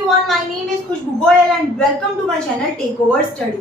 everyone, my name is Khushboo Goyal and welcome to my channel take over study.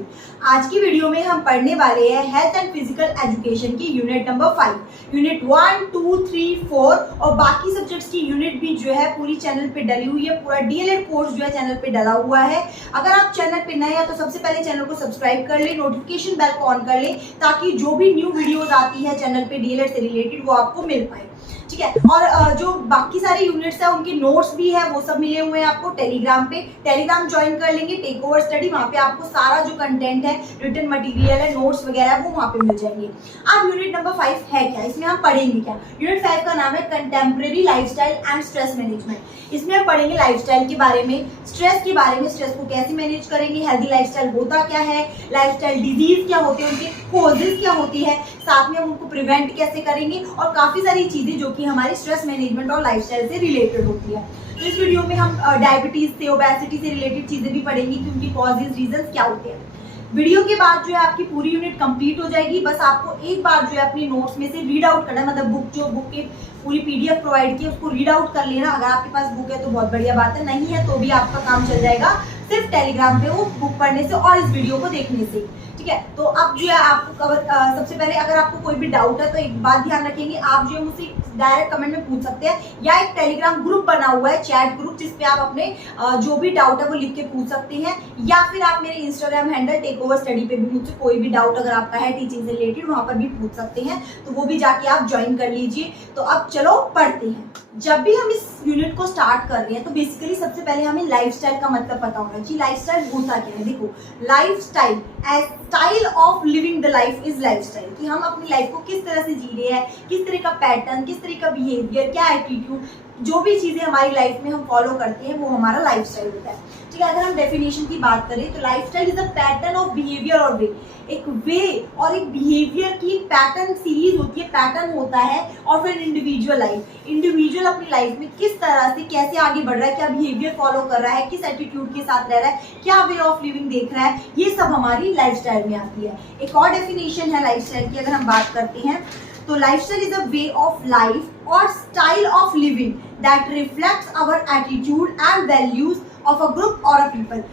आज की video में हम पढ़ने वाले हैं हेल्थ एंड फिजिकल एजुकेशन की यूनिट नंबर 5, यूनिट 1, 2, 3, 4 और बाकी सब्जेक्ट्स की यूनिट भी जो है पूरी चैनल पे डली हुई है। पूरा डीएलएड कोर्स जो है चैनल पे डला हुआ है। अगर आप चैनल पे नए हैं तो सबसे पहले चैनल को सब्सक्राइब कर ले, नोटिफिकेशन बेल को ऑन कर ले ताकि जो भी न्यू वीडियोज आती है चैनल पे डीएलएड से रिलेटेड वो आपको मिल पाए, ठीक है। और जो बाकी सारे यूनिट्स है उनके नोट्स भी है, वो सब मिले हुए हैं आपको टेलीग्राम पे। टेलीग्राम ज्वाइन कर लेंगे टेक ओवर स्टडी, वहाँ पे आपको सारा जो कंटेंट है, रिटन मटेरियल है, नोट्स वगैरह है, वो वहाँ पे मिल जाएंगे। अब यूनिट नंबर 5 है क्या, इसमें हम पढ़ेंगे क्या। यूनिट 5 का नाम है contemporary lifestyle and stress management. इसमें हम पढ़ेंगे लाइफस्टाइल के बारे में, स्ट्रेस के बारे में, स्ट्रेस को कैसे मैनेज करेंगे, हेल्दी लाइफस्टाइल होता क्या है, लाइफस्टाइल डिजीज क्या होते हैं, उनके कॉजेज क्या होती है, साथ में हम उनको प्रिवेंट कैसे करेंगे और काफी सारी चीजें जो कि हमारी स्ट्रेस मैनेजमेंट और लाइफस्टाइल से रिलेटेड होती है। तो इस वीडियो में हम डायबिटीज से, ओबेसिटी से रिलेटेड चीजें भी पढ़ेंगे कि उनकी कॉजेज, रीजंस क्या होते हैं। वीडियो के बाद जो है आपकी पूरी यूनिट कंप्लीट हो जाएगी। बस आपको एक बार जो है अपनी नोट्स में से रीड आउट करना है, मतलब बुक की पूरी पीडीएफ प्रोवाइड की उसको रीड आउट कर लेना। अगर आपके पास बुक है तो बहुत बढ़िया बात है, नहीं है तो भी आपका काम चल जाएगा सिर्फ टेलीग्राम पे वो बुक पढ़ने से और इस वीडियो को देखने से, ठीक है। तो अब जो है आपको सबसे पहले अगर आपको कोई भी डाउट है तो एक बात ध्यान रखेंगे, आप जो है मुझसे डायरेक्ट कमेंट में पूछ सकते हैं या एक टेलीग्राम ग्रुप बना हुआ है, चैट ग्रुप, जिसपे आप अपने जो भी डाउट है वो लिख के पूछ सकते हैं, या फिर आप मेरे Instagram handle take over study पे भी मुझसे कोई भी डाउट अगर आपका है टीचिंग से रिलेटेड वहां पर भी पूछ सकते हैं, तो वो भी जाके आप ज्वाइन कर लीजिए। तो अब चलो पढ़ते हैं। जब भी हम इस यूनिट को स्टार्ट कर रहे हैं तो बेसिकली सबसे पहले हमें लाइफस्टाइल का मतलब पता होना चाहिए। लाइफस्टाइल होता क्या है, देखो lifestyle as style of living the life is lifestyle, कि हम अपनी लाइफ को किस तरह से जी रहे हैं, किस तरह का पैटर्न, किस तरह का बिहेवियर, क्या एटीट्यूड, जो भी चीजें हमारी लाइफ में हम फॉलो करते हैं वो हमारा लाइफस्टाइल होता है, ठीक है। अगर हम डेफिनेशन की बात करें तो lifestyle is a pattern of behaviour और वे, एक वे और एक बिहेवियर की पैटर्न सीरीज होती है, पैटर्न होता है। और फिर इंडिविजुअल लाइफ, इंडिविजुअल अपनी लाइफ में किस तरह से कैसे आगे बढ़ रहा है, क्या बिहेवियर फॉलो कर रहा है, किस एटीट्यूड के साथ रह रहा है, क्या वे ऑफ लिविंग देख रहा है, ये सब हमारी लाइफस्टाइल में आती है। एक और डेफिनेशन है लाइफस्टाइल की, अगर हम बात करते हैं तो lifestyle is a way of life और style of living that reflects our attitude and values of a group और अ पीपल,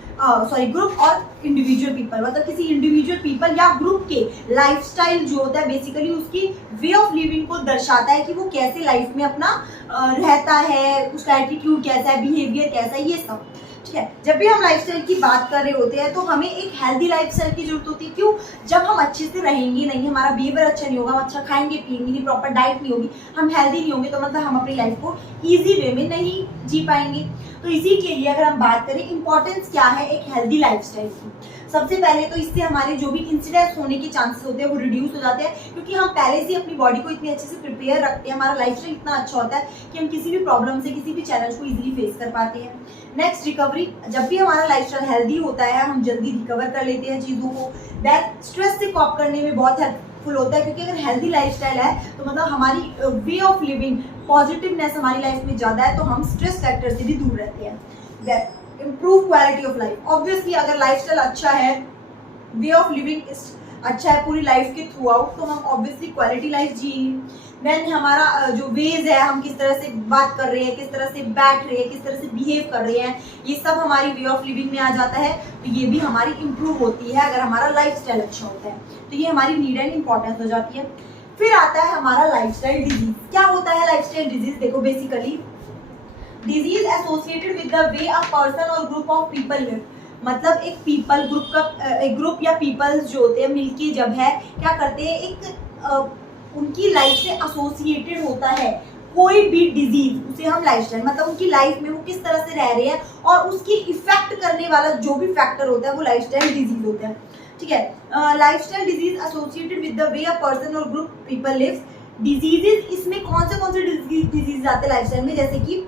ग्रुप और इंडिविजुअल पीपल, मतलब किसी इंडिविजुअल पीपल या ग्रुप के लाइफस्टाइल जो होता है बेसिकली उसकी वे ऑफ लिविंग को दर्शाता है कि वो कैसे लाइफ में अपना रहता है, उसका एटीट्यूड कैसा है, बिहेवियर कैसा है, ये सब, ठीक है। जब भी हम लाइफस्टाइल की बात कर रहे होते हैं तो हमें एक हेल्दी लाइफस्टाइल की जरूरत होती है। क्यों? जब हम अच्छे से रहेंगे नहीं, हमारा बिहेवियर अच्छा नहीं होगा, हम अच्छा खाएंगे पिएंगे नहीं, प्रॉपर डाइट नहीं होगी, हम हेल्दी नहीं होंगे, तो मतलब हम अपनी लाइफ को इजी वे में नहीं जी पाएंगे। तो इसी के लिए अगर हम बात करें इंपॉर्टेंस क्या है एक हेल्दी लाइफस्टाइल की, सबसे पहले तो इससे हमारे जो भी इंसिडेंट्स होने के चांसेस होते हैं वो रिड्यूस हो जाते हैं, क्योंकि हम पहले से अपनी बॉडी को इतनी अच्छे से प्रिपेयर रखते हैं, हमारा लाइफस्टाइल इतना अच्छा होता है कि हम किसी भी प्रॉब्लम से, किसी भी चैलेंज को इजीली फेस कर पाते हैं। नेक्स्ट रिकवरी, जब भी हमारा लाइफस्टाइल हेल्दी होता है हम जल्दी रिकवर कर लेते हैं चीज़ों को। दैट स्ट्रेस से कॉप करने में बहुत हेल्पफुल होता है, क्योंकि अगर हेल्दी लाइफस्टाइल है तो मतलब हमारी वे ऑफ लिविंग, पॉजिटिवनेस हमारी लाइफ में ज़्यादा है, तो हम स्ट्रेस फैक्टर से भी दूर रहते हैं। That improve quality of life, obviously अगर लाइफस्टाइल अच्छा है, वे ऑफ लिविंग अच्छा है पूरी लाइफ के थ्रू आउट, तो हम ऑब्वियसली क्वालिटी लाइफ जिएंगे। देन हमारा जो वेज है, हम किस तरह से बात कर रहे हैं, किस तरह से बैठ रहे हैं, किस तरह से बिहेव कर रहे हैं, ये सब हमारी वे ऑफ लिविंग में आ जाता है, तो ये भी हमारी इंप्रूव होती है अगर हमारा लाइफस्टाइल अच्छा होता है, तो ये हमारी नीड एंड इंपॉर्टेंस हो जाती है। फिर आता है हमारा लाइफस्टाइल डिजीज। क्या होता है लाइफस्टाइल डिजीज? देखो basically disease associated with the way a person और ग्रुप ऑफ पीपल लिव, मतलब एक पीपल ग्रुप का एक ग्रुप या पीपल्स जो होते हैं मिलके जब है क्या करते हैं, एक उनकी लाइफ से एसोसिएटेड होता है कोई भी डिजीज, उसे हम लाइफस्टाइल, मतलब उनकी लाइफ में वो किस तरह से रह रहे हैं और उसकी इफेक्ट करने वाला जो भी फैक्टर होता है वो लाइफस्टाइल डिजीज होता है, ठीक है। Lifestyle disease associated with the way a person और ग्रुप पीपल लिव्स। डिजीजेस, इसमें कौन से डिजीज आते हैं लाइफस्टाइल में, जैसे कि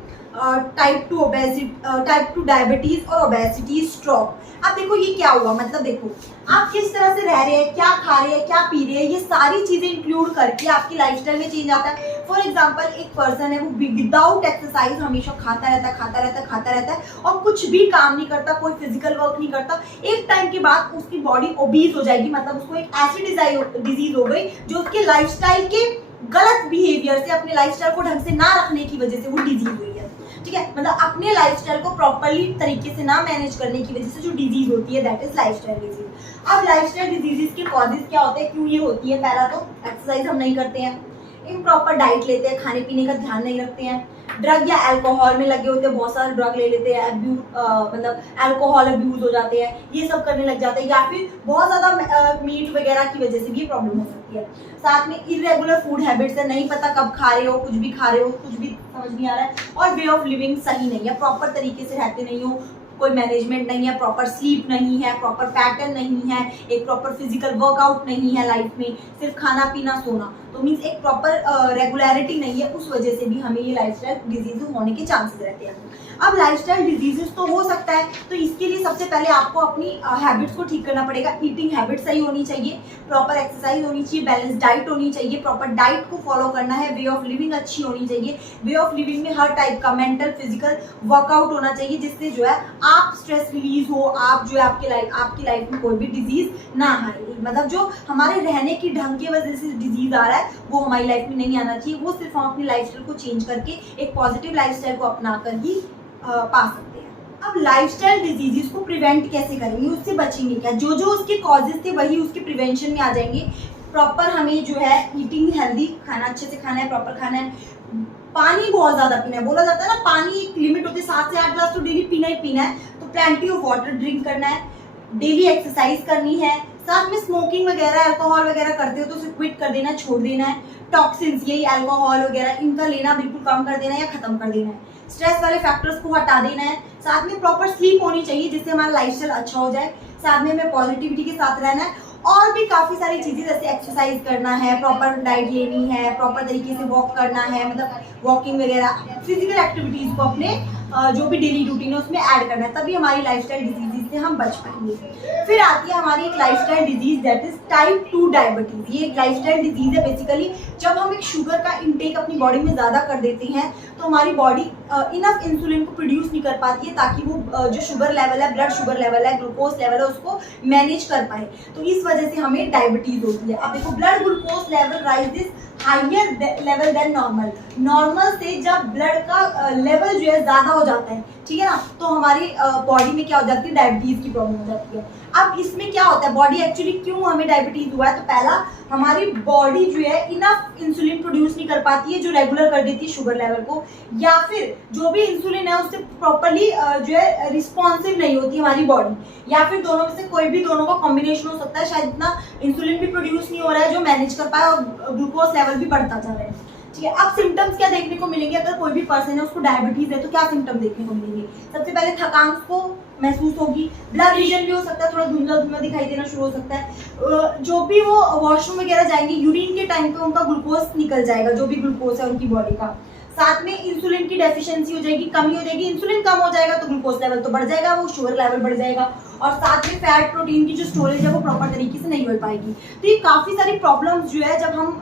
टाइप 2 ओबेसिटी, टाइप 2 डायबिटीज और ओबेसिटी, स्ट्रोक। अब देखो ये क्या हुआ, मतलब देखो आप किस तरह से रह रहे हैं, क्या खा रहे हैं, क्या पी रहे हैं, ये सारी चीजें इंक्लूड करके आपकी लाइफस्टाइल में चेंज आता है। फॉर एग्जांपल एक पर्सन है वो विदाउट एक्सरसाइज हमेशा खाता रहता है और कुछ भी काम नहीं करता, कोई फिजिकल वर्क नहीं करता, एक टाइम के बाद उसकी बॉडी ओबीज हो जाएगी, मतलब उसको एक ऐसी डिजीज हो गई जो उसके लाइफस्टाइल के गलत बिहेवियर से, अपने लाइफस्टाइल को ढंग से ना रखने की वजह से वो डिजीज हुई है, ठीक है, मतलब अपने लाइफस्टाइल को प्रॉपरली तरीके से ना मैनेज करने की वजह से जो डिजीज होती है दैट इज लाइफस्टाइल डिजीज। अब लाइफस्टाइल डिजीजेस के कॉजेज क्या होते हैं, क्यों ये होती है? पहला तो एक्सरसाइज हम नहीं करते हैं, इम्प्रॉपर डाइट लेते हैं, खाने पीने का ध्यान नहीं रखते हैं, ड्रग या अल्कोहल में लगे होते हैं, बहुत सारे ड्रग ले लेते हैं, मतलब अल्कोहल अब्यूज हो जाते हैं, ये सब करने लग जाते हैं, या फिर बहुत ज़्यादा मीट वगैरह की वजह से भी प्रॉब्लम हो सकती है। साथ में इरेगुलर फूड हैबिट्स है, नहीं पता कब खा रहे हो, कुछ भी खा रहे हो, कुछ भी समझ नहीं आ रहा है, और वे ऑफ लिविंग सही नहीं है, प्रॉपर तरीके से रहते नहीं हो, कोई मैनेजमेंट नहीं है, प्रॉपर स्लीप नहीं है, प्रॉपर पैटर्न नहीं है, एक प्रॉपर फिजिकल वर्कआउट नहीं है लाइफ में, सिर्फ खाना पीना सोना, तो मीन्स एक प्रॉपर रेगुलरिटी नहीं है, उस वजह से भी हमें ये लाइफस्टाइल डिजीज होने के चांसेस रहते हैं। अब लाइफस्टाइल डिजीजेस तो हो सकता है, तो इसके लिए सबसे पहले आपको अपनी हैबिट्स को ठीक करना पड़ेगा। ईटिंग हैबिट सही होनी चाहिए, प्रॉपर एक्सरसाइज होनी चाहिए, बैलेंस डाइट होनी चाहिए, प्रॉपर डाइट को फॉलो करना है, वे ऑफ लिविंग अच्छी होनी चाहिए, वे ऑफ लिविंग में हर टाइप का मेंटल फिजिकल वर्कआउट होना चाहिए, जिससे जो है आप स्ट्रेस रिलीज हो, आप जो है आपकी लाइफ में कोई भी डिजीज ना आए, मतलब जो हमारे रहने की ढंग की वजह से डिजीज आ रहा है वो हमारी लाइफ में नहीं आना चाहिए, वो सिर्फ हम अपनी लाइफस्टाइल को चेंज करके एक पॉजिटिव लाइफस्टाइल को अपनाकर ही पा सकते हैं। अब लाइफस्टाइल डिजीजेस को प्रिवेंट कैसे करेंगे, उससे बचेंगे क्या? जो जो उसके कॉजेज थे वही उसके प्रिवेंशन में आ जाएंगे। प्रॉपर हमें जो है ईटिंग हेल्दी खाना, अच्छे से खाना है, प्रॉपर खाना है, पानी बहुत ज्यादा पीना है, बोला जाता है ना पानी एक लिमिट होती है 7 से 8 ग्लास तो डेली पीना ही पीना है, तो प्लेंटी ऑफ वाटर ड्रिंक करना है, डेली एक्सरसाइज करनी है, साथ में स्मोकिंग वगैरह अल्कोहल वगैरह करते हो तो उसे क्विट कर देना, छोड़ देना है, टॉक्सिन्स यही अल्कोहल वगैरह इनका लेना बिल्कुल कम कर देना है या खत्म कर देना है, स्ट्रेस वाले फैक्टर्स को हटा देना है, साथ में प्रॉपर स्लीप होनी चाहिए जिससे हमारा लाइफस्टाइल अच्छा हो जाए, साथ में हमें पॉजिटिविटी के साथ रहना है, और भी काफी सारी चीजें जैसे एक्सरसाइज करना है, प्रॉपर डाइट लेनी है, प्रॉपर तरीके से वॉक करना है, मतलब वॉकिंग वगैरह फिजिकल एक्टिविटीज को अपने जो भी डेली रूटीन है उसमें ऐड करना है, तभी हमारी लाइफस्टाइल डिजीज से हम बच पाएंगे। फिर आती है हमारी एक lifestyle disease that is type 2 diabetes. ये एक लाइफस्टाइल डिजीज है, बेसिकली जब हम एक शुगर का इंटेक अपनी बॉडी में ज्यादा कर देते हैं तो हमारी बॉडी इनफ इंसुलिन को प्रोड्यूस नहीं कर पाती है ताकि वो जो शुगर लेवल है, ब्लड शुगर लेवल है, ग्लूकोज लेवल है, उसको मैनेज कर पाए, तो इस वजह से हमें डायबिटीज होती है। अब देखो blood glucose level rises higher level than normal, normal से जब ब्लड का लेवल जो है ज्यादा हो जाता है, ठीक है ना, तो हमारी बॉडी में क्या हो जाती है, डायबिटीज की प्रॉब्लम हो जाती है। अब इसमें क्या होता है, बॉडी एक्चुअली क्यों हमें डायबिटीज हुआ है, तो पहला हमारी बॉडी जो है इनफ इंसुलिन प्रोड्यूस नहीं कर पाती है जो रेगुलर कर देती है शुगर लेवल को, या फिर जो भी इंसुलिन है उससे प्रॉपरली जो है रिस्पॉन्सिव नहीं होती हमारी बॉडी, या फिर दोनों में से कोई भी, दोनों का कॉम्बिनेशन हो सकता है, शायद इतना इंसुलिन भी प्रोड्यूस नहीं हो रहा है जो मैनेज कर पाए और ग्लूकोज लेवल भी बढ़ता जा रहा है, ठीक है। अब सिम्टम्स क्या देखने को मिलेंगे, अगर कोई भी पर्सन है उसको डायबिटीज है तो क्या सिम्टम देखने को मिलेंगे, सबसे पहले थकान को महसूस होगी, ब्लड विजन भी हो सकता है, थोड़ा धुंधला धुंधला दिखाई देना शुरू हो सकता है, जो भी वो वॉशरूम वगैरह जाएंगे यूरिन के टाइम पे उनका ग्लूकोज निकल जाएगा, जो भी ग्लूकोज है उनकी बॉडी का, साथ में इंसुलिन की डेफिशिएंसी हो जाएगी, कमी हो जाएगी, इंसुलिन कम हो जाएगा तो ग्लूकोज लेवल तो बढ़ जाएगा, वो शुगर लेवल बढ़ जाएगा, और साथ में फैट प्रोटीन की जो स्टोरेज है वो प्रॉपर तरीके से नहीं हो पाएगी। तो ये काफी सारी प्रॉब्लम्स जो है जब हम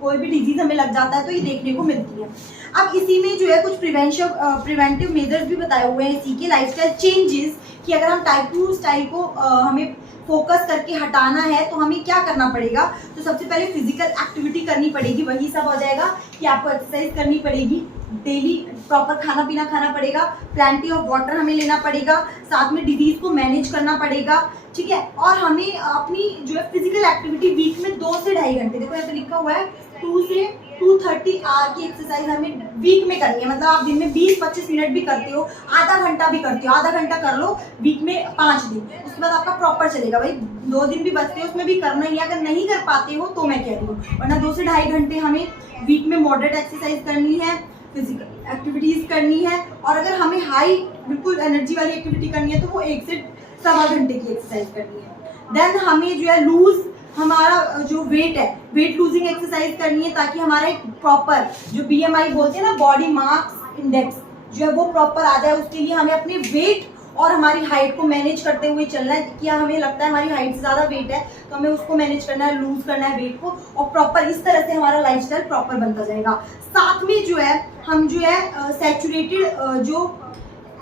कोई भी डिजीज हमें लग जाता है तो ये देखने को मिलती है। अब इसी में जो है कुछ प्रिवेंटिव मेजर्स भी बताए हुए हैं इसी के, लाइफस्टाइल चेंजेस, कि अगर हम टाइप 2 स्टाइल को हमें फोकस करके हटाना है तो हमें क्या करना पड़ेगा, तो सबसे पहले फिजिकल एक्टिविटी करनी पड़ेगी, वही सब हो जाएगा कि आपको एक्सरसाइज करनी पड़ेगी, डेली प्रॉपर खाना पीना खाना पड़ेगा, प्लेंटी ऑफ वाटर हमें लेना पड़ेगा, साथ में डिजीज को मैनेज करना पड़ेगा, ठीक है, और हमें अपनी जो है फिजिकल एक्टिविटी वीक में 2 से 2.5 घंटे, देखो यहाँ पे लिखा हुआ है 2 से 230 आवर की एक्सरसाइज हमें वीक में करनी है, मतलब आप दिन में 20-25 मिनट भी करते हो, आधा घंटा भी करते हो, आधा घंटा कर लो वीक में 5 दिन, उसके बाद आपका प्रॉपर चलेगा। भाई 2 दिन भी बचते हैं उसमें भी करना ही है, अगर नहीं कर पाते हो तो मैं कह रही हूँ, वरना 2 से 2.5 घंटे हमें वीक में मॉडरेट एक्सरसाइज करनी है, फिजिकल एक्टिविटीज करनी है, और अगर हमें हाई बिल्कुल एनर्जी वाली एक्टिविटी करनी है तो वो 1 से 1.25 घंटे की एक्सरसाइज करनी है। देन हमें जो है लूज हमारा जो वेट है, वेट लूजिंग एक्सरसाइज करनी है ताकि हमारा एक प्रॉपर जो BMI बोलते हैं ना, बॉडी मास इंडेक्स, जो है वो प्रॉपर आ जाए। उसके लिए हमें अपने वेट और हमारी हाइट को मैनेज करते हुए चलना है, कि हमें लगता है हमारी हाइट से ज़्यादा वेट है तो हमें उसको मैनेज करना है, लूज करना है वेट को, और प्रॉपर इस तरह से हमारा लाइफस्टाइल प्रॉपर बनता जाएगा। साथ में जो है हम जो है सैचुरेटेड जो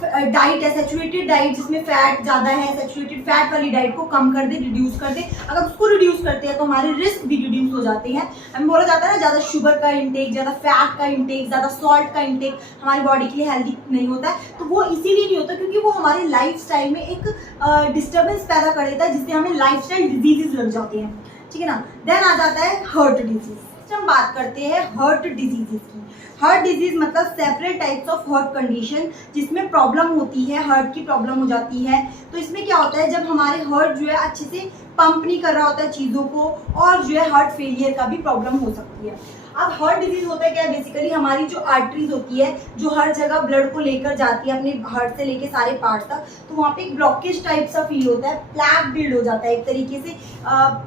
डाइट है, सैचुरेटेड डाइट जिसमें फैट ज़्यादा है, सैचुरेटेड फैट वाली डाइट को कम कर दे, रिड्यूस कर दे। अगर उसको रिड्यूस करते हैं तो हमारे रिस्क भी रिड्यूस हो जाते हैं। हमें बोला जाता है ना, ज़्यादा शुगर का इंटेक, ज़्यादा फैट का इंटेक, ज़्यादा सॉल्ट का इंटेक हमारी बॉडी के लिए हेल्दी नहीं होता है। तो वो इसीलिए नहीं होता क्योंकि वो हमारे लाइफस्टाइल में एक डिस्टर्बेंस पैदा कर देता है, जिससे हमें लाइफस्टाइल डिजीजेज लग जाते हैं, ठीक है ना। देन आ जाता है हार्ट डिजीज। हम बात करते हैं हार्ट डिजीजेज की। हार्ट डिजीज मतलब several types of heart condition, जिसमें प्रॉब्लम होती है, हार्ट की प्रॉब्लम हो जाती है। तो इसमें क्या होता है, जब हमारे हार्ट जो है अच्छे से पंप नहीं कर रहा होता है चीज़ों को, और जो है हार्ट फेलियर का भी प्रॉब्लम हो सकती है। अब हार्ट डिजीज होता है क्या, बेसिकली हमारी जो आर्टरीज होती है, जो हर जगह ब्लड को लेकर जाती है अपने हार्ट से लेके सारे पार्ट्स तक, तो वहाँ पे एक ब्लॉकेज टाइप सा फील होता है, प्लैक बिल्ड हो जाता है, एक तरीके से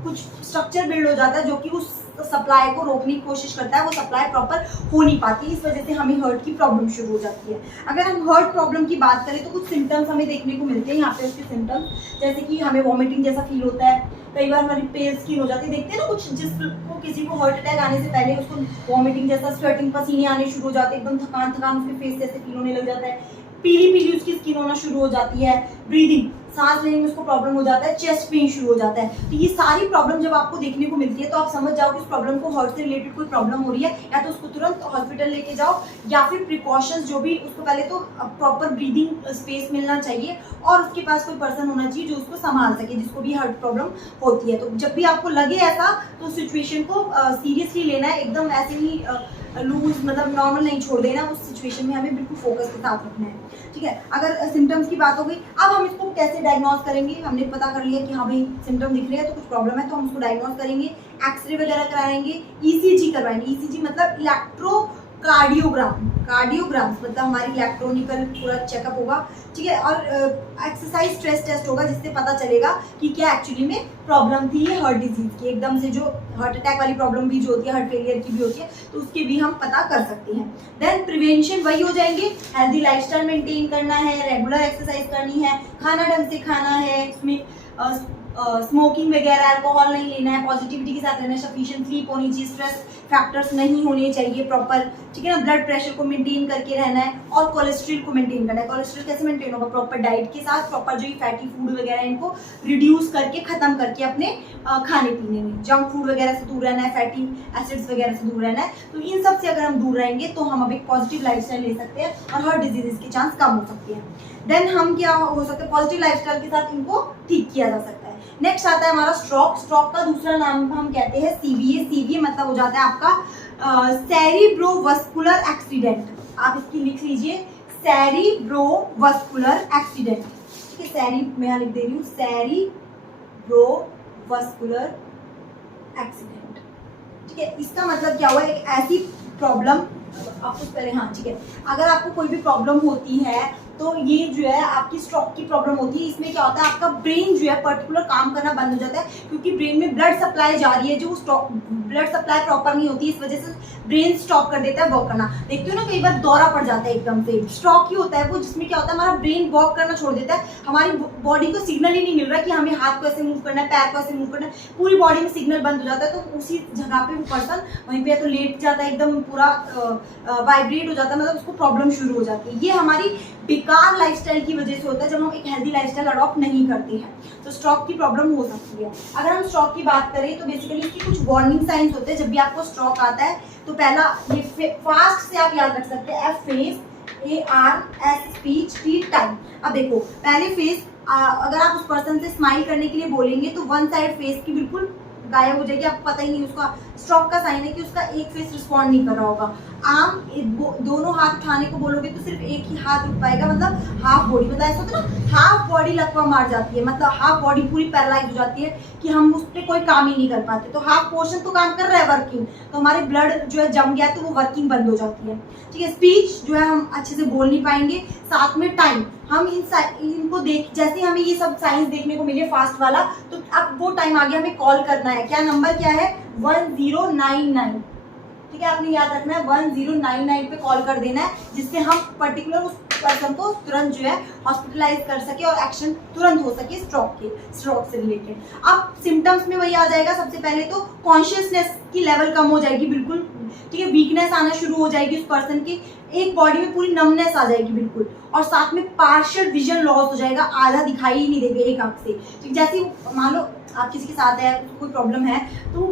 कुछ स्ट्रक्चर बिल्ड हो जाता है जो कि उस सप्लाई को रोकने की कोशिश करता है, वो सप्लाई प्रॉपर हो नहीं पाती। इस वजह से हमें हार्ट की प्रॉब्लम शुरू हो जाती है। अगर हम हार्ट प्रॉब्लम की बात करें तो कुछ सिम्टम्स हमें देखने को मिलते हैं यहाँ पे। उसके सिम्टम्स जैसे कि हमें वॉमिटिंग जैसा फील होता है, कई बार हमारी पेल स्किन हो जाती है। देखते हैं ना, कुछ जिसको किसी को हार्ट अटैक आने से पहले उसको वॉमिटिंग जैसा, स्वेटिंग, पसीने आने शुरू हो जाते हैं, एकदम थकान थकान उसके फेस जैसे फील होने लग जाता है, पीली पीली उसकी स्किन होना शुरू हो जाती है, ब्रीदिंग, सांस लेने में उसको प्रॉब्लम हो जाता है, चेस्ट पेन शुरू हो जाता है। तो ये सारी प्रॉब्लम जब आपको देखने को मिलती है तो आप समझ जाओ कि उस प्रॉब्लम को हार्ट से रिलेटेड कोई प्रॉब्लम हो रही है, या तो उसको तुरंत हॉस्पिटल लेके जाओ, या फिर प्रिकॉशंस जो भी, उसको पहले तो प्रॉपर ब्रीदिंग स्पेस मिलना चाहिए, और उसके पास कोई पर्सन होना चाहिए जो उसको संभाल सके, जिसको भी हार्ट प्रॉब्लम होती है। तो जब भी आपको लगे ऐसा, तो सिचुएशन को सीरियसली लेना है, एकदम ऐसे ही लूज मतलब नॉर्मल नहीं छोड़ देना। उस सिचुएशन में हमें बिल्कुल फोकस के साथ रखना है, ठीक है। अगर सिम्टम्स की बात हो गई, अब हम इसको कैसे डायग्नोज करेंगे। हमने पता कर लिया कि हाँ भाई सिम्टम दिख रहे हैं तो कुछ प्रॉब्लम है, तो हम उसको डायग्नोज करेंगे, एक्सरे वगैरह कराएंगे, ईसीजी करवाएंगे। ईसीजी मतलब इलेक्ट्रोकार्डियोग्राम, कार्डियोग्राम्स मतलब हमारी इलेक्ट्रॉनिकल पूरा चेकअप होगा, ठीक है। और एक्सरसाइज स्ट्रेस टेस्ट होगा, जिससे पता चलेगा कि क्या एक्चुअली में प्रॉब्लम थी ये हार्ट डिजीज की। एकदम से जो हार्ट अटैक वाली प्रॉब्लम भी जो होती है, हार्ट फेलियर की भी होती है, तो उसके भी हम पता कर सकते हैं। देन प्रिवेंशन वही हो जाएंगे, हेल्दी लाइफस्टाइल मेंटेन करना है, रेगुलर एक्सरसाइज करनी है, खाना ढंग से खाना है, उसमें स्मोकिंग वगैरह, अल्कोहल नहीं लेना है, पॉजिटिविटी के साथ रहना है, सफिशिएंट स्लीप होनी चाहिए, स्ट्रेस फैक्टर्स नहीं होने चाहिए प्रॉपर, ठीक है ना। ब्लड प्रेशर को मेंटेन करके रहना है, और कोलेस्ट्रॉल को मेंटेन करना है। कोलेस्ट्रॉल कैसे मेंटेन होगा, प्रॉपर डाइट के साथ, प्रॉपर जो फैटी फूड वगैरह इनको रिड्यूस करके, खत्म करके अपने खाने पीने में, जंक फूड वगैरह से दूर रहना है, फैटी एसिड्स वगैरह से दूर रहना है। तो इन सब से अगर हम दूर रहेंगे तो हम अब एक पॉजिटिव लाइफस्टाइल ले सकते हैं, और हार्ट डिजीजेस के चांस कम हो सकते हैं। देन हम क्या हो सकते हैं, पॉजिटिव लाइफस्टाइल के साथ इनको ठीक किया जा सकता है। नेक्स्ट आता है हमारा स्ट्रोक। स्ट्रोक का दूसरा नाम हम कहते हैं सीवीए। सीवीए मतलब हो जाता है आपका सेरिब्रोवास्कुलर एक्सीडेंट। आप इसकी लिख लीजिए, सेरिब्रोवास्कुलर एक्सीडेंट, ठीक है। सेरी मैं यहाँ लिख दे रही हूँ, सेरिब्रोवास्कुलर एक्सीडेंट, ठीक है। इसका मतलब क्या हुआ, एक ऐसी प्रॉब्लम आपको पहले, हाँ ठीक है, अगर आपको कोई भी प्रॉब्लम होती है तो ये जो है आपकी स्ट्रोक की प्रॉब्लम होती है। इसमें क्या होता है, आपका ब्रेन जो है पर्टिकुलर काम करना बंद हो जाता है, क्योंकि ब्रेन में ब्लड सप्लाई जा रही है, जो ब्लड सप्लाई प्रॉपर नहीं होती, इस वजह से ब्रेन स्टॉप कर देता है वर्क करना। देखते हो ना, कई बार दौरा पड़ जाता है एकदम से, स्ट्रोक ही होता है वो, जिसमें क्या होता है, हमारा ब्रेन वर्क करना छोड़ देता है, हमारी बॉडी को सिग्नल ही नहीं मिल रहा कि हमें हाथ को ऐसे मूव करना है, पैर को ऐसे मूव करना है, पूरी बॉडी में सिग्नल बंद हो जाता है। तो उसी जगह पे वो पर्सन वहीं पे तो लेट जाता है, एकदम पूरा वाइब्रेट हो जाता है, मतलब उसको प्रॉब्लम शुरू हो जाती है। ये हमारी बेकार लाइफस्टाइल की वजह से होता है, जब हम एक हेल्दी लाइफस्टाइल अडॉप्ट नहीं करते हैं तो स्ट्रोक की प्रॉब्लम हो सकती है। अगर हम स्ट्रोक की बात करें तो बेसिकली इसकी कुछ वार्निंग साइंस होते हैं। जब भी आपको स्ट्रोक आता है तो पहला ये फास्ट से आप याद रख सकते हैं, F face, A R S speech, T time. अब देखो, पहले फेस अगर आप उस पर्सन से स्माइल करने के लिए बोलेंगे तो वन साइड फेस की बिल्कुल गायब हो जाएगी, आपको पता ही नहीं उसका स्ट्रोक का साइन है कि उसका एक फेस रिस्पॉन्ड नहीं कर रहा होगा। आम दोनों हाथ उठाने को बोलोगे तो सिर्फ एक ही हाथ उठ पाएगा, मतलब हाफ बॉडी, मतलब ऐसा होता है ना, हाफ बॉडी लकवा मार जाती है, मतलब हाफ बॉडी पूरी पैरालाइज हो जाती है कि हम उस पर कोई काम ही नहीं कर पाते। तो हाफ पोर्शन तो काम कर रहा है वर्किंग, तो हमारे ब्लड जो है जम गया तो वो वर्किंग बंद हो जाती है, ठीक है। स्पीच जो है हम अच्छे से बोल नहीं पाएंगे। साथ में टाइम, हम इनको देख, जैसे हमें ये सब साइंस देखने को मिले फास्ट वाला, तो अब वो टाइम आगे हमें कॉल करना है। क्या नंबर क्या है, 1099, ठीक है, आपने याद रखना है 1099 पे कॉल कर देना है, जिससे हम पर्टिकुलर उस पर्सन को तुरंत जो है हॉस्पिटलाइज कर सके और एक्शन तुरंत हो सके स्ट्रोक से रिलेटेड। अब सिम्टम्स में वही आ जाएगा, सबसे पहले तो कॉन्शियसनेस की लेवल कम हो जाएगी बिल्कुल, ठीक है। वीकनेस आना शुरू हो जाएगी उस पर्सन की, एक बॉडी में पूरी नमनेस आ जाएगी बिल्कुल, और साथ में पार्शियल विजन लॉस हो जाएगा, आधा दिखाई ही नहीं देगा एक आंख से। जैसे मान लो आप किसी के साथ है, कोई प्रॉब्लम है, तो वो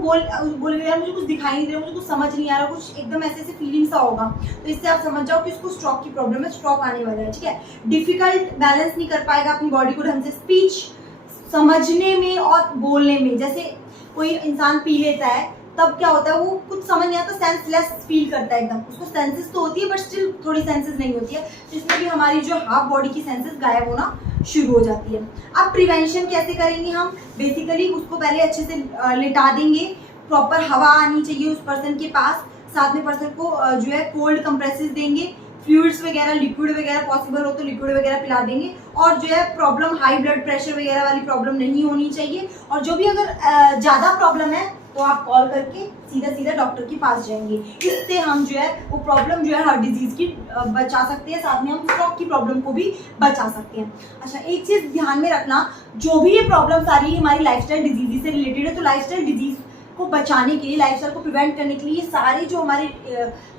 बोलेगा यार मुझे कुछ दिखाई नहीं दे रहा, मुझे कुछ समझ नहीं आ रहा, कुछ एकदम ऐसे ऐसे फीलिंग सा होगा, तो इससे आप समझ जाओ कि उसको स्ट्रोक की प्रॉब्लम है, स्ट्रोक आने वाला है। ठीक है, डिफिकल्ट बैलेंस नहीं कर पाएगा अपनी बॉडी को ढंग से, स्पीच समझने में और बोलने में। जैसे कोई इंसान पी लेता है तब क्या होता है, वो कुछ समझ नहीं आता, सेंसलेस फील करता है एकदम, उसको सेंसेस तो होती है बट स्टिल थोड़ी सेंसेस नहीं होती है, तो इसमें भी हमारी जो हाफ बॉडी की सेंसेस गायब होना शुरू हो जाती है। अब प्रिवेंशन कैसे करेंगे हम? बेसिकली उसको पहले अच्छे से लिटा देंगे, प्रॉपर हवा आनी चाहिए उस पर्सन के पास, साथ में पर्सन को जो है कोल्ड कंप्रेसेस देंगे, फ्लूइड्स वगैरह, लिक्विड वगैरह पॉसिबल हो तो लिक्विड वगैरह पिला देंगे, और जो है प्रॉब्लम हाई ब्लड प्रेशर वगैरह वाली प्रॉब्लम नहीं होनी चाहिए। और जो भी अगर ज़्यादा प्रॉब्लम है तो आप कॉल करके सीधा डॉक्टर के पास जाएंगे। इससे हम जो है वो प्रॉब्लम जो है हार्ट डिजीज की बचा सकते हैं, साथ में हम स्ट्रोक की प्रॉब्लम को भी बचा सकते हैं। अच्छा, एक चीज़ ध्यान में रखना, जो भी ये प्रॉब्लम आ रही है हमारी लाइफस्टाइल डिजीज से रिलेटेड है, तो लाइफस्टाइल डिजीज को बचाने के लिए, लाइफस्टाइल को प्रिवेंट करने के लिए ये सारे जो हमारे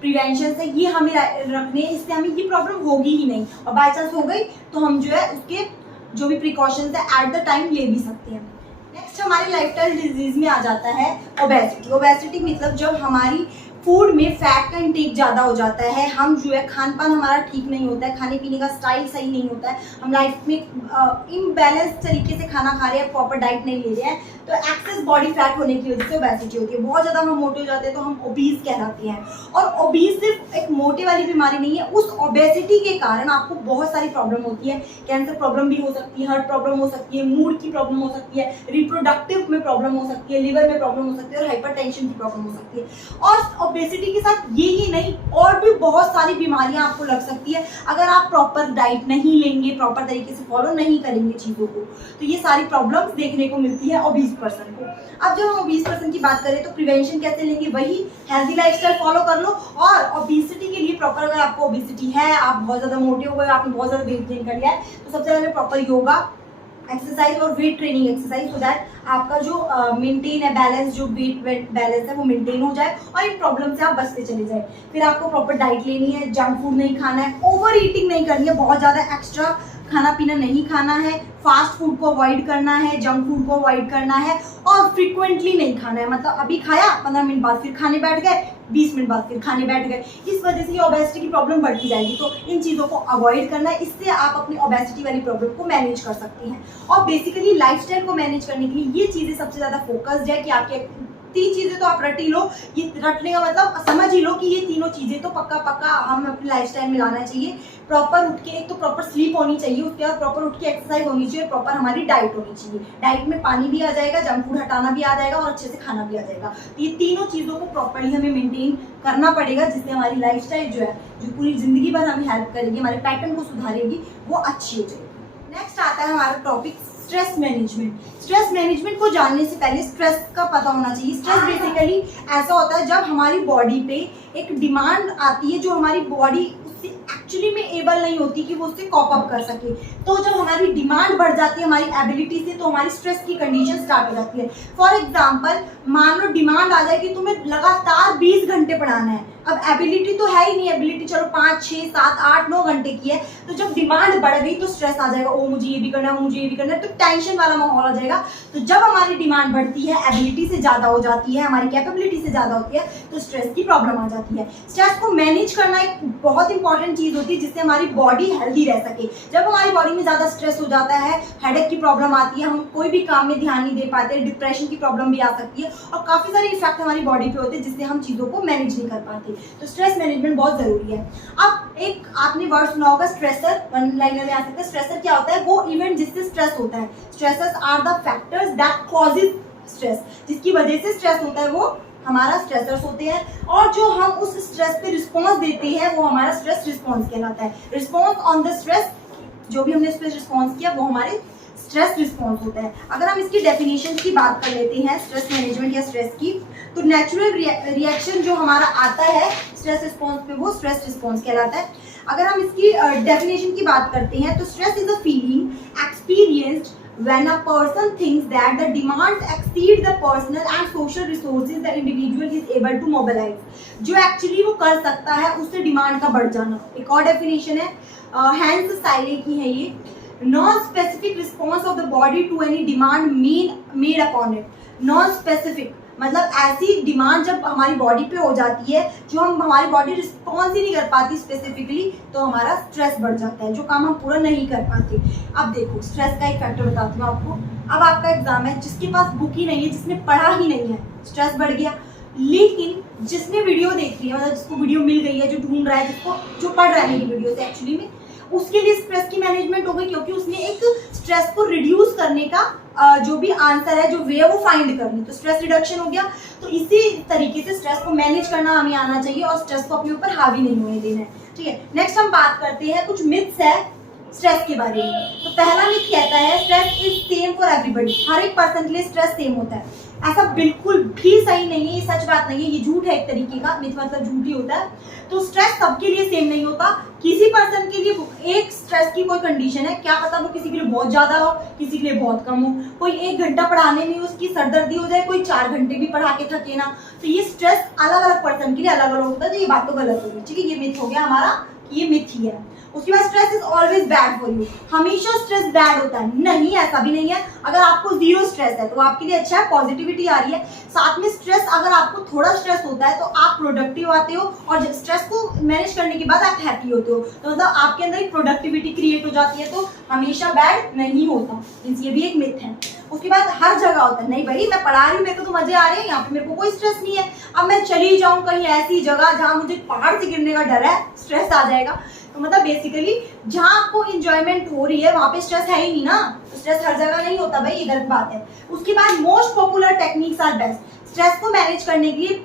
प्रिवेंशन है ये हमें रखने हैं, इससे हमें ये प्रॉब्लम होगी ही नहीं, और बाई चांस हो गई तो हम जो है उसके जो भी प्रिकॉशंस है एट द टाइम ले भी सकते हैं। नेक्स्ट हमारे लाइफस्टाइल डिजीज में आ जाता है ओबेसिटी। ओबेसिटी मतलब जब हमारी फूड में फैट का इंटेक ज़्यादा हो जाता है, हम जो है खान पान हमारा ठीक नहीं होता है, खाने पीने का स्टाइल सही नहीं होता है, हम लाइफ में इम्बैलेंस तरीके से खाना खा रहे हैं, प्रॉपर डाइट नहीं ले रहे हैं, तो एक्सेस बॉडी फैट होने की वजह से ओबेसिटी होती है। बहुत ज़्यादा हम मोटे हो जाते हैं तो हम ओबीज कहलाते हैं। और ओबीज सिर्फ एक मोटे वाली बीमारी नहीं है, उस ओबेसिटी के कारण आपको बहुत सारी प्रॉब्लम होती है। कैंसर प्रॉब्लम भी हो सकती है, हार्ट प्रॉब्लम हो सकती है, मूड की प्रॉब्लम हो सकती है, रिप्रोडक्टिव में प्रॉब्लम हो सकती है, लिवर में प्रॉब्लम हो सकती है, और हाइपरटेंशन की प्रॉब्लम हो सकती है। और ओबेसिटी के साथ ये ही नहीं, और भी बहुत सारी बीमारियां आपको लग सकती है अगर आप प्रॉपर डाइट नहीं लेंगे, प्रॉपर तरीके से फॉलो नहीं करेंगे चीज़ों को, तो ये सारी प्रॉब्लम्स देखने को मिलती है ओबीज पर्सन को। अब जब हम ओबीज पर्सन की बात करें तो प्रिवेंशन कैसे लेंगे? वही हेल्दी लाइफस्टाइल फॉलो कर लो, और ओबेसिटी के लिए प्रॉपर, अगर आपको ओबेसिटी है, आप बहुत ज़्यादा मोटे हो गए, आपने बहुत ज़्यादा वेट गेन कर लिया है, तो सबसे पहले प्रॉपर योगा एक्सरसाइज और weight training exercise, so that आपका जो मेंटेन है बैलेंस, जो वेट बैलेंस है वो मेंटेन हो जाए और इन प्रॉब्लम से आप बचते चले जाए। फिर आपको प्रॉपर डाइट लेनी है, जंक फूड नहीं खाना है, ओवर ईटिंग नहीं करनी है, बहुत ज़्यादा एक्स्ट्रा खाना पीना नहीं खाना है, फास्ट फूड को अवॉइड करना है, जंक फूड को अवॉइड करना है, और फ्रीक्वेंटली नहीं खाना है। मतलब अभी खाया 15 मिनट बाद फिर खाने बैठ गए, 20 मिनट बाद फिर खाने बैठ गए, इस वजह से ये ओबेसिटी की प्रॉब्लम बढ़ती जाएगी। तो इन चीज़ों को अवॉइड करना है, इससे आप अपनी ओबेसिटी वाली प्रॉब्लम को मैनेज कर सकते हैं। और बेसिकली लाइफस्टाइल को मैनेज करने के लिए ये चीज़ें सबसे ज़्यादा फोकस्ड है कि आपके 3 चीज़ें तो आप रट ही लो। ये रटने का मतलब समझ ही लो कि ये तीनों चीज़ें तो पक्का हम अपनी लाइफस्टाइल में लाना चाहिए। प्रॉपर उठ के, एक तो प्रॉपर स्लीप होनी चाहिए, उसके बाद प्रॉपर उठ के एक्सरसाइज होनी चाहिए, प्रॉपर हमारी डाइट होनी चाहिए। डाइट में पानी भी आ जाएगा, जंक फूड हटाना भी आ जाएगा, और अच्छे से खाना भी आ जाएगा। तो ये तीनों चीज़ों को प्रॉपरली हमें मेंटेन करना पड़ेगा, जिससे हमारी लाइफस्टाइल जो है, जो पूरी जिंदगी भर हमें हेल्प करेगी, हमारे पैटर्न को सुधारेगी, वो अच्छी हो जाएगी। नेक्स्ट आता है हमारा topic stress management. Stress management को जानने से पहले स्ट्रेस का पता होना चाहिए। स्ट्रेस बेसिकली ऐसा होता है जब हमारी बॉडी पे एक डिमांड आती है जो हमारी बॉडी उससे एक्चुअली में एबल नहीं होती कि वो उससे कॉप अप कर सके। तो जब हमारी डिमांड बढ़ जाती है हमारी एबिलिटी से, तो हमारी स्ट्रेस की कंडीशन स्टार्ट हो जाती है। फॉर एग्जाम्पल, मान लो डिमांड आ जाए कि तुम्हें लगातार 20 घंटे पढ़ाना है। अब एबिलिटी तो है ही नहीं, एबिलिटी चलो 5, 6, 7, 8, 9 घंटे की है। तो जब डिमांड बढ़ गई तो स्ट्रेस आ जाएगा, ओ मुझे ये भी करना है, मुझे ये भी करना है, तो टेंशन वाला माहौल आ जाएगा। तो जब हमारी डिमांड बढ़ती है, एबिलिटी से ज़्यादा हो जाती है, हमारी कैपेबिलिटी से ज़्यादा होती है, तो स्ट्रेस की प्रॉब्लम आ जाती है। स्ट्रेस को मैनेज करना एक बहुत इंपॉर्टेंट चीज़ होती है, जिससे हमारी बॉडी हेल्दी रह सके। जब हमारी बॉडी में ज़्यादा स्ट्रेस हो जाता है, हेडेक की प्रॉब्लम आती है, हम कोई भी काम में ध्यान नहीं दे पाते, डिप्रेशन की प्रॉब्लम भी आ सकती है, और काफ़ी सारे इफेक्ट हमारी बॉडी पे होते हैं, जिससे हम चीज़ों को मैनेज नहीं कर पाते। तो स्ट्रेस मैनेजमेंट बहुत जरूरी है। अब एक आपने वर्ड सुना होगा स्ट्रेसर, वन लाइनर में आ सकता है। स्ट्रेसर क्या होता है? वो इवेंट जिससे स्ट्रेस होता है। Stressors are the factors that causes stress. जिसकी वजह से स्ट्रेस होता है वो हमारा स्ट्रेसर्स होते हैं, और जो हम उस स्ट्रेस पे रिस्पॉन्स देते हैं वो हमारा स्ट्रेस रिस्पॉन्स कहलाता है। रिस्पॉन्स ऑन द स्ट्रेस, जो भी हमने इस पर रिस्पॉन्स किया वो हमारे स्ट्रेस रिस्पॉन्स होता है। अगर हम इसकी डेफिनेशन की बात कर लेते हैं स्ट्रेस मैनेजमेंट या स्ट्रेस की, तो नेचुरल रिएक्शन जो हमारा आता है स्ट्रेस रिस्पॉन्स पे, वो स्ट्रेस रिस्पॉन्स कहलाता है। अगर हम इसकी डेफिनेशन की बात करते हैं तो stress is a feeling experienced when a person thinks that the demands exceed the personal and social resources the individual is able to mobilize, जो एक्चुअली वो कर सकता है उससे डिमांड का बढ़ जाना। एक और डेफिनेशन है हैंस साइले की है ये, non specific response of the body to any demand made upon it. Non specific मतलब ऐसी डिमांड जब हमारी बॉडी पे हो जाती है जो हमारी बॉडी रिस्पॉन्स ही नहीं कर पाती स्पेसिफिकली, तो हमारा स्ट्रेस बढ़ जाता है, जो काम हम पूरा नहीं कर पाते। अब देखो स्ट्रेस का एक फैक्टर बताती हूँ आपको। अब आपका एग्जाम है, जिसके पास बुक ही नहीं है, जिसने पढ़ा ही नहीं है, स्ट्रेस बढ़ गया। लेकिन जिसने वीडियो देख ली है, मतलब जिसको वीडियो मिल गई है, जो ढूंढ रहा है, जो पढ़ रहा है मेरी वीडियो से एक्चुअली में, उसके लिए स्ट्रेस की मैनेजमेंट हो गई, क्योंकि उसने एक स्ट्रेस को रिड्यूस करने का जो भी आंसर है, जो वे है, वो फाइंड करनी, तो स्ट्रेस रिडक्शन हो गया। तो इसी तरीके से स्ट्रेस को मैनेज करना हमें आना चाहिए और स्ट्रेस को अपने ऊपर हावी नहीं होने देना है। ठीक है, नेक्स्ट हम बात करते हैं कुछ मिथ्स है स्ट्रेस के बारे में। तो पहला मिथ कहता है stress is same for everybody, हर एक पर्सन के लिए स्ट्रेस सेम होता है। ऐसा बिल्कुल भी सही नहीं है, ये सच बात नहीं है, ये झूठ है एक तरीके का, मिथ मतलब झूठ ही होता है। तो स्ट्रेस सबके लिए सेम नहीं होता, किसी पर्सन के लिए एक स्ट्रेस की कोई कंडीशन है, क्या पता वो किसी के लिए बहुत ज्यादा हो, किसी के लिए बहुत कम हो। कोई 1 घंटा पढ़ाने में उसकी सरदर्दी हो जाए, कोई 4 घंटे भी पढ़ा के थके ना, तो ये स्ट्रेस अलग अलग पर्सन के लिए अलग अलग होता है। तो ये बात तो गलत होगी, ठीक है, ये मिथ हो गया हमारा, ये मिथ ही है। उसके बाद stress is always bad for you, हमेशा स्ट्रेस बैड होता है, नहीं, ऐसा भी नहीं है। अगर आपको 0 स्ट्रेस है तो आपके लिए अच्छा है, पॉजिटिविटी आ रही है। साथ में स्ट्रेस, अगर आपको थोड़ा स्ट्रेस होता है तो आप प्रोडक्टिव आते हो, और स्ट्रेस को मैनेज करने के बाद आप हैप्पी होते हो, तो मतलब आपके अंदर एक प्रोडक्टिविटी क्रिएट हो जाती है। तो हमेशा बैड नहीं होता, ये भी एक मिथ है। उसके बाद हर जगह होता है, नहीं भाई मैं पढ़ा रही हूँ, मेरे को तो मजे आ रहे हैं, यहाँ पे मेरे को कोई स्ट्रेस नहीं है। अब मैं चली जाऊँ कहीं ऐसी जगह जहाँ मुझे पहाड़ से गिरने का डर है, स्ट्रेस आ जाएगा। तो मतलब बेसिकली जहाँ आपको इंजॉयमेंट हो रही है वहां पे स्ट्रेस है ही नहीं ना, तो स्ट्रेस हर जगह नहीं होता भाई, ये गलत बात है। उसके बाद most popular techniques are best, stress को मैनेज करने के लिए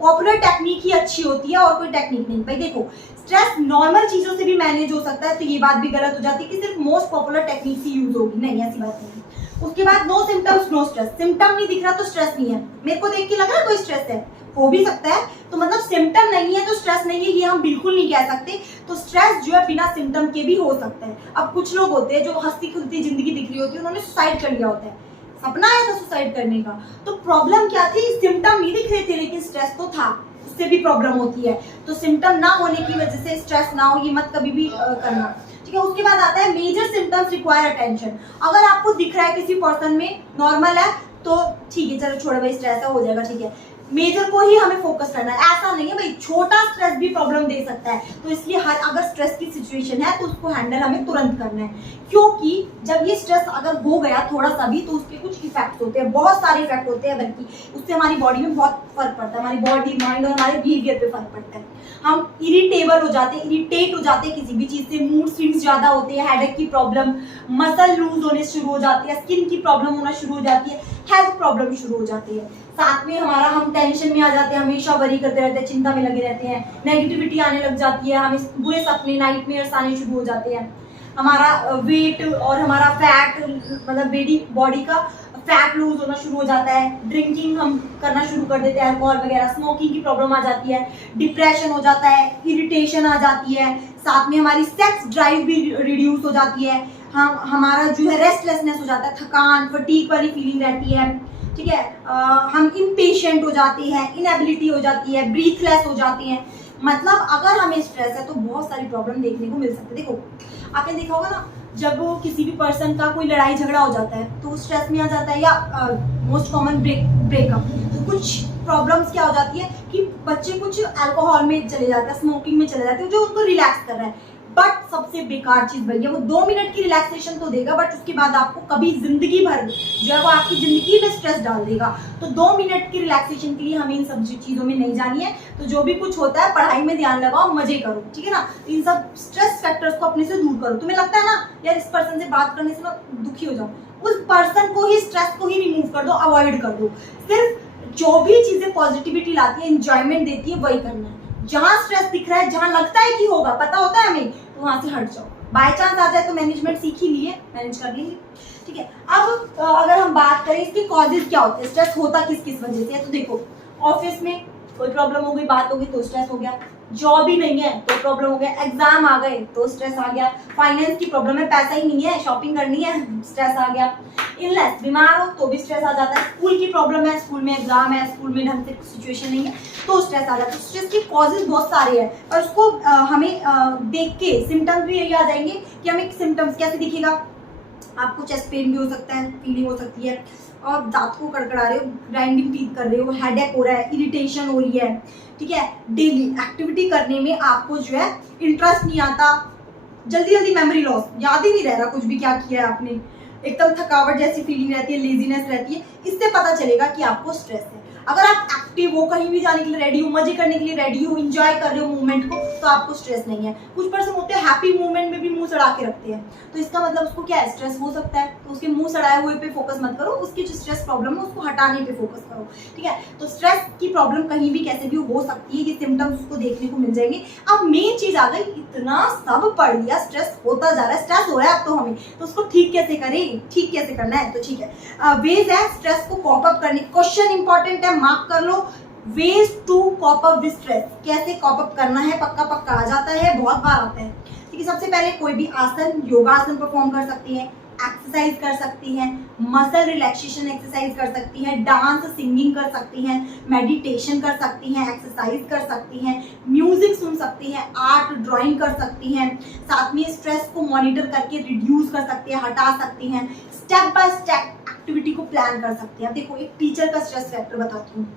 पॉपुलर टेक्निक ही अच्छी होती है और कोई टेक्निक नहीं। भाई देखो स्ट्रेस नॉर्मल चीजों से भी मैनेज हो सकता है, तो ये बात भी गलत हो जाती है कि सिर्फ मोस्ट पॉपुलर टेक्निक ही यूज होगी, नहीं, ऐसी बात नहीं है। उसके बाद no symptoms no stress, symptom नहीं दिख रहा तो स्ट्रेस नहीं है। मेरे को देख के लग रहा है कोई स्ट्रेस है, हो भी सकता है, तो मतलब सिम्टम नहीं है तो स्ट्रेस नहीं है, ये हम बिल्कुल नहीं कह सकते। तो स्ट्रेस जो है बिना सिम्टम के भी हो सकता है। अब कुछ लोग होते हैं जो हंसती खुलती जिंदगी दिख रही होती है, उन्होंने सुसाइड कर लिया होता है, सपना आया था सुसाइड करने का, तो प्रॉब्लम क्या थी, सिम्टम नहीं दिख रहे थे लेकिन स्ट्रेस तो था, उससे भी प्रॉब्लम होती है। तो सिम्टम ना होने की वजह से स्ट्रेस ना हो, ये मत कभी भी करना, ठीक है। उसके बाद आता है मेजर सिम्टम्स रिक्वायर अटेंशन, अगर आपको दिख रहा है किसी पर्सन में नॉर्मल है तो ठीक है, चलो छोड़ो भाई, स्ट्रेस है, हो जाएगा, ठीक है। मेजर को ही हमें फोकस करना है, ऐसा नहीं है भाई, छोटा स्ट्रेस भी प्रॉब्लम दे सकता है। तो इसलिए हर अगर स्ट्रेस की सिचुएशन है तो उसको हैंडल हमें तुरंत करना है, क्योंकि जब ये स्ट्रेस अगर हो गया थोड़ा सा भी तो उसके कुछ इफेक्ट होते हैं, बहुत सारे इफेक्ट होते हैं, बल्कि उससे हमारी बॉडी में बहुत फर्क पड़ता है, हमारी बॉडी, माइंड और हमारे बिहेवियर पे फर्क पड़ता है। हम इरिटेबल हो जाते हैं, इरिटेट हो जाते हैं किसी भी चीज से, मूड स्विंग्स ज्यादा होते हैं, हेडेक की प्रॉब्लम, मसल लूज होने शुरू हो जाती है, स्किन की प्रॉब्लम होना शुरू हो जाती है, हेल्थ प्रॉब्लम शुरू हो जाती है। साथ में हम टेंशन में आ जाते हैं, हमेशा वरी करते रहते हैं, चिंता में लगे रहते हैं, नेगेटिविटी आने लग जाती है, हमें बुरे सपने, नाइटमेयर्स आने शुरू हो जाते हैं, हमारा वेट और हमारा फैट, मतलब बॉडी का फैट लूज होना शुरू हो जाता है, ड्रिंकिंग हम करना शुरू कर देते हैं, अल्कोहल वगैरह, स्मोकिंग की प्रॉब्लम आ जाती है, डिप्रेशन हो जाता है, इरिटेशन आ जाती है, साथ में हमारी सेक्स ड्राइव भी रिड्यूस हो जाती है, हमारा जो है रेस्टलेसनेस हो जाता है, थकान, फटीग वाली फीलिंग रहती है, ठीक है। हम इम्पेशेंट हो जाते हैं, इनएबिलिटी हो जाती है, ब्रीथलेस हो जाते हैं। मतलब अगर हमें स्ट्रेस है तो बहुत सारी प्रॉब्लम देखने को मिल सकती है। देखो आपने देखा होगा ना, जब वो किसी भी पर्सन का कोई लड़ाई झगड़ा हो जाता है तो स्ट्रेस में आ जाता है, या मोस्ट कॉमन ब्रेकअप, तो कुछ प्रॉब्लम्स क्या हो जाती है कि बच्चे कुछ अल्कोहल में चले जाते हैं, स्मोकिंग में चले जाते हैं, जो उनको रिलैक्स कर रहा है। बट सबसे बेकार चीज भैया, वो 2 मिनट की रिलैक्सेशन तो देगा, बट उसके बाद आपको कभी जिंदगी भर जो है वो आपकी जिंदगी में स्ट्रेस डाल देगा। तो 2 मिनट की रिलैक्सेशन के लिए हमें इन सब चीजों में नहीं जानी है। तो जो भी कुछ होता है पढ़ाई में ध्यान लगाओ, मजे करो, ठीक है ना। इन सब स्ट्रेस फैक्टर्स को अपने से दूर करो। तुम्हें लगता है ना यार इस पर्सन से बात करने से मैं दुखी हो जाऊँ, उस पर्सन को ही, स्ट्रेस को ही रिमूव कर दो, अवॉइड कर दो। सिर्फ जो भी चीजें पॉजिटिविटी लाती है, इंजॉयमेंट देती है, वही करना है। जहां स्ट्रेस दिख रहा है, जहां लगता है कि होगा, पता होता है हमें, तो वहां से हट जाओ। बाय चांस आ जाए तो मैनेजमेंट सीख ही लिए, मैनेज कर लेंगे, ठीक है। अब अगर हम बात करें इसके कॉजेज क्या होते हैं, स्ट्रेस होता किस किस वजह से है, तो देखो ऑफिस में कोई प्रॉब्लम हो गई, बात हो गई तो स्ट्रेस हो गया, जॉब ही नहीं है तो प्रॉब्लम हो गया, एग्जाम आ गए तो स्ट्रेस आ गया, फाइनेंस की प्रॉब्लम है, पैसा ही नहीं है, शॉपिंग करनी है, स्ट्रेस आ गया, इलनेस बीमार हो तो भी स्ट्रेस आ जाता है, स्कूल की प्रॉब्लम है, स्कूल में एग्जाम है, स्कूल में ढंग से सिचुएशन नहीं है तो स्ट्रेस आ जाता है। स्ट्रेस के कॉजेज बहुत सारे हैं और उसको हमें देख के सिम्टम्स भी यही आ जाएंगे कि हमें सिम्टम्स कैसे दिखेगा। आपको चेस्ट पेन भी हो सकता है, फीलिंग हो सकती है, और दांत को कड़कड़ा रहे हो, ग्राइंडिंग टीथ कर रहे हो, हेडेक हो रहा है, इरिटेशन हो रही है, ठीक है, डेली एक्टिविटी करने में आपको जो है इंटरेस्ट नहीं आता, जल्दी जल्दी मेमोरी लॉस, याद ही नहीं रह रहा कुछ भी क्या किया है आपने, एकदम थकावट जैसी फीलिंग रहती है, लेजीनेस रहती है, इससे पता चलेगा कि आपको स्ट्रेस है। अगर आप एक्टिव हो, कहीं भी जाने के लिए रेडी हो, मजे करने के लिए रेडी हो, एंजॉय कर रहे हो मूवमेंट को, तो आपको स्ट्रेस नहीं है। कुछ पर्सन होते हैं हैप्पी मूवमेंट में भी मुंह सड़ा के रखते हैं, तो इसका मतलब उसको क्या है, स्ट्रेस हो सकता है। तो उसके मुंह सड़ाए हुए पे फोकस मत करो, उसकी जो स्ट्रेस प्रॉब्लम है उसको हटाने पे फोकस करो, ठीक है। तो स्ट्रेस की प्रॉब्लम कहीं भी कैसे भी हो सकती है, ये सिम्टम्स उसको देखने को मिल जाएंगे। अब मेन चीज आ गई, इतना सब पढ़ लिया, स्ट्रेस होता जा रहा है, स्ट्रेस हो रहा है अब तो हमें, तो उसको ठीक कैसे करें, ठीक कैसे करना है, तो ठीक है, वेज है स्ट्रेस को कॉप अप करने। क्वेश्चन इंपॉर्टेंट है, मार्क कर लो, ways to cope up with stress, कैसे कॉप अप करना है, पक्का पक्का आ जाता है, बहुत बार आता है, ठीक है। सबसे पहले कोई भी आसन, योगासन परफॉर्म कर सकती है, एक्सरसाइज कर सकती हैं, मसल रिलैक्सेशन एक्सरसाइज कर सकती हैं, डांस सिंगिंग कर सकती हैं, मेडिटेशन कर सकती हैं, एक्सरसाइज कर सकती हैं, म्यूजिक सुन सकती हैं, आर्ट ड्राइंग कर सकती हैं, साथ में स्ट्रेस को मॉनिटर करके रिड्यूस कर सकती हैं, हटा सकती हैं, स्टेप बाय स्टेप एक्टिविटी को प्लान कर सकती हैं। अब देखो, एक टीचर का स्ट्रेस फैक्टर बताती हूँ।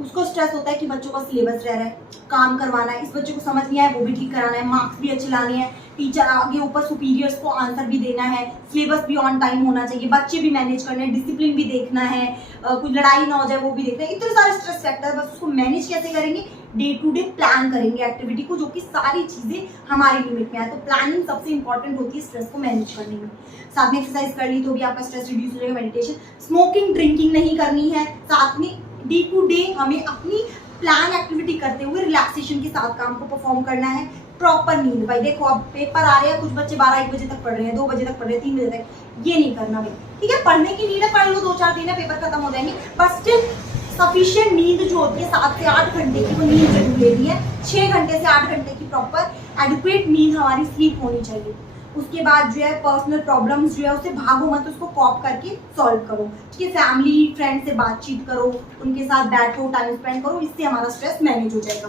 उसको स्ट्रेस होता है कि बच्चों का सिलेबस रह रहा है, काम करवाना है, इस बच्चे को समझ नहीं आया वो भी ठीक कराना है, मार्क्स भी अच्छे लाने हैं, टीचर आगे ऊपर सुपीरियर्स को आंसर भी देना है, सिलेबस भी ऑन टाइम होना चाहिए, बच्चे भी मैनेज करने हैं, डिसिप्लिन भी देखना है, कुछ लड़ाई ना हो जाए वो भी देखना है, इतने सारे स्ट्रेस फैक्टर। बस उसको मैनेज कैसे करेंगे, डे टू डे प्लान करेंगे एक्टिविटी को, जो कि सारी चीजें हमारी लिमिट में आए। तो प्लानिंग सबसे इंपॉर्टेंट होती है स्ट्रेस को मैनेज करने में। साथ में एक्सरसाइज कर ली तो भी आपका स्ट्रेस रिड्यूस हो जाएगा, मेडिटेशन, स्मोकिंग ड्रिंकिंग नहीं करनी है, साथ में डे टू डे हमें अपनी प्लान एक्टिविटी करते हुए रिलैक्सेशन के साथ काम को परफॉर्म करना है। प्रॉपर नींद, भाई देखो अब पेपर आ रहे हैं, कुछ बच्चे 12-1 बजे तक पढ़ रहे हैं, 2 बजे तक पढ़ रहे हैं, 3 बजे तक, ये नहीं करना भाई, ठीक है। पढ़ने की नींद है, पढ़ लो 2-4 दिन है, पेपर खत्म हो जाएंगे, बट स्टिल सफिशिएंट नींद जो होती है 7 से 8 घंटे की, वो नींद जरूर लेनी है। 6 घंटे से 8 घंटे की प्रॉपर एडिक्वेट नींद हमारी स्लीप होनी चाहिए। उसके बाद जो है पर्सनल प्रॉब्लम्स जो है उससे भागो मत, उसको कॉप करके सॉल्व करो, ठीक है। फैमिली फ्रेंड से बातचीत करो, उनके साथ बैठो, टाइम स्पेंड करो, इससे हमारा स्ट्रेस मैनेज हो जाएगा।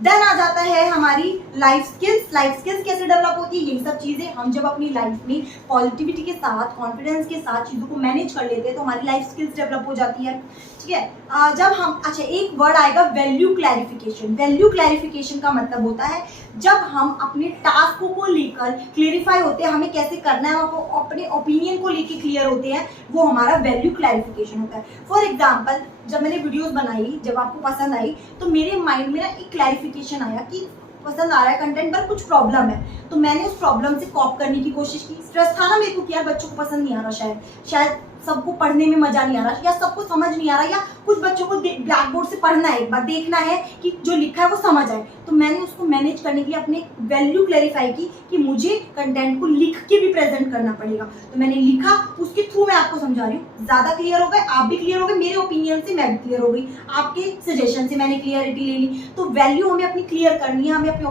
देन आ जाता है हमारी लाइफ स्किल्स। लाइफ स्किल्स कैसे डेवलप होती है, ये सब चीजें हम जब अपनी लाइफ में पॉजिटिविटी के साथ, कॉन्फिडेंस के साथ चीजों को मैनेज कर लेते हैं तो हमारी लाइफ स्किल्स डेवलप हो जाती है, ठीक है। जब हम, अच्छा एक वर्ड आएगा वैल्यू क्लैरिफिकेशन। वैल्यू क्लैरिफिकेशन का मतलब होता है जब हम अपने टास्क को लेकर क्लियरिफाई होते हैं, हमें कैसे करना है, हम अपने ओपिनियन को लेकर क्लियर होते हैं, वो हमारा वैल्यू क्लैरिफिकेशन होता है। फॉर एग्जाम्पल, जब मैंने वीडियोस बनाई, जब आपको पसंद आई, तो मेरे माइंड में ना एक क्लैरिफिकेशन आया कि पसंद आ रहा है कंटेंट पर कुछ प्रॉब्लम है, तो मैंने उस प्रॉब्लम से कॉप करने की कोशिश की। स्ट्रेस था ना मेरे को कि यार बच्चों को पसंद नहीं आ रहा, शायद सबको पढ़ने में मजा नहीं आ रहा, या सबको समझ नहीं आ रहा, या कुछ बच्चों को ब्लैक बोर्ड से पढ़ना है, एक बार देखना है कि जो लिखा है वो समझ आए। तो मैंने उसको मैनेज करने के लिए अपने वैल्यू क्लैरिफाई की कि मुझे कंटेंट को लिख के भी प्रेजेंट करना पड़ेगा, तो मैंने लिखा, उसके थ्रू मैं आपको समझा रही हूँ। ज्यादा क्लियर हो गए, आप भी क्लियर हो गए, मेरे ओपिनियन से मैं भी क्लियर हो गई, आपके सजेशन से मैंने क्लियरिटी ले ली। तो वैल्यू हमें अपनी क्लियर करनी है, हमें अपने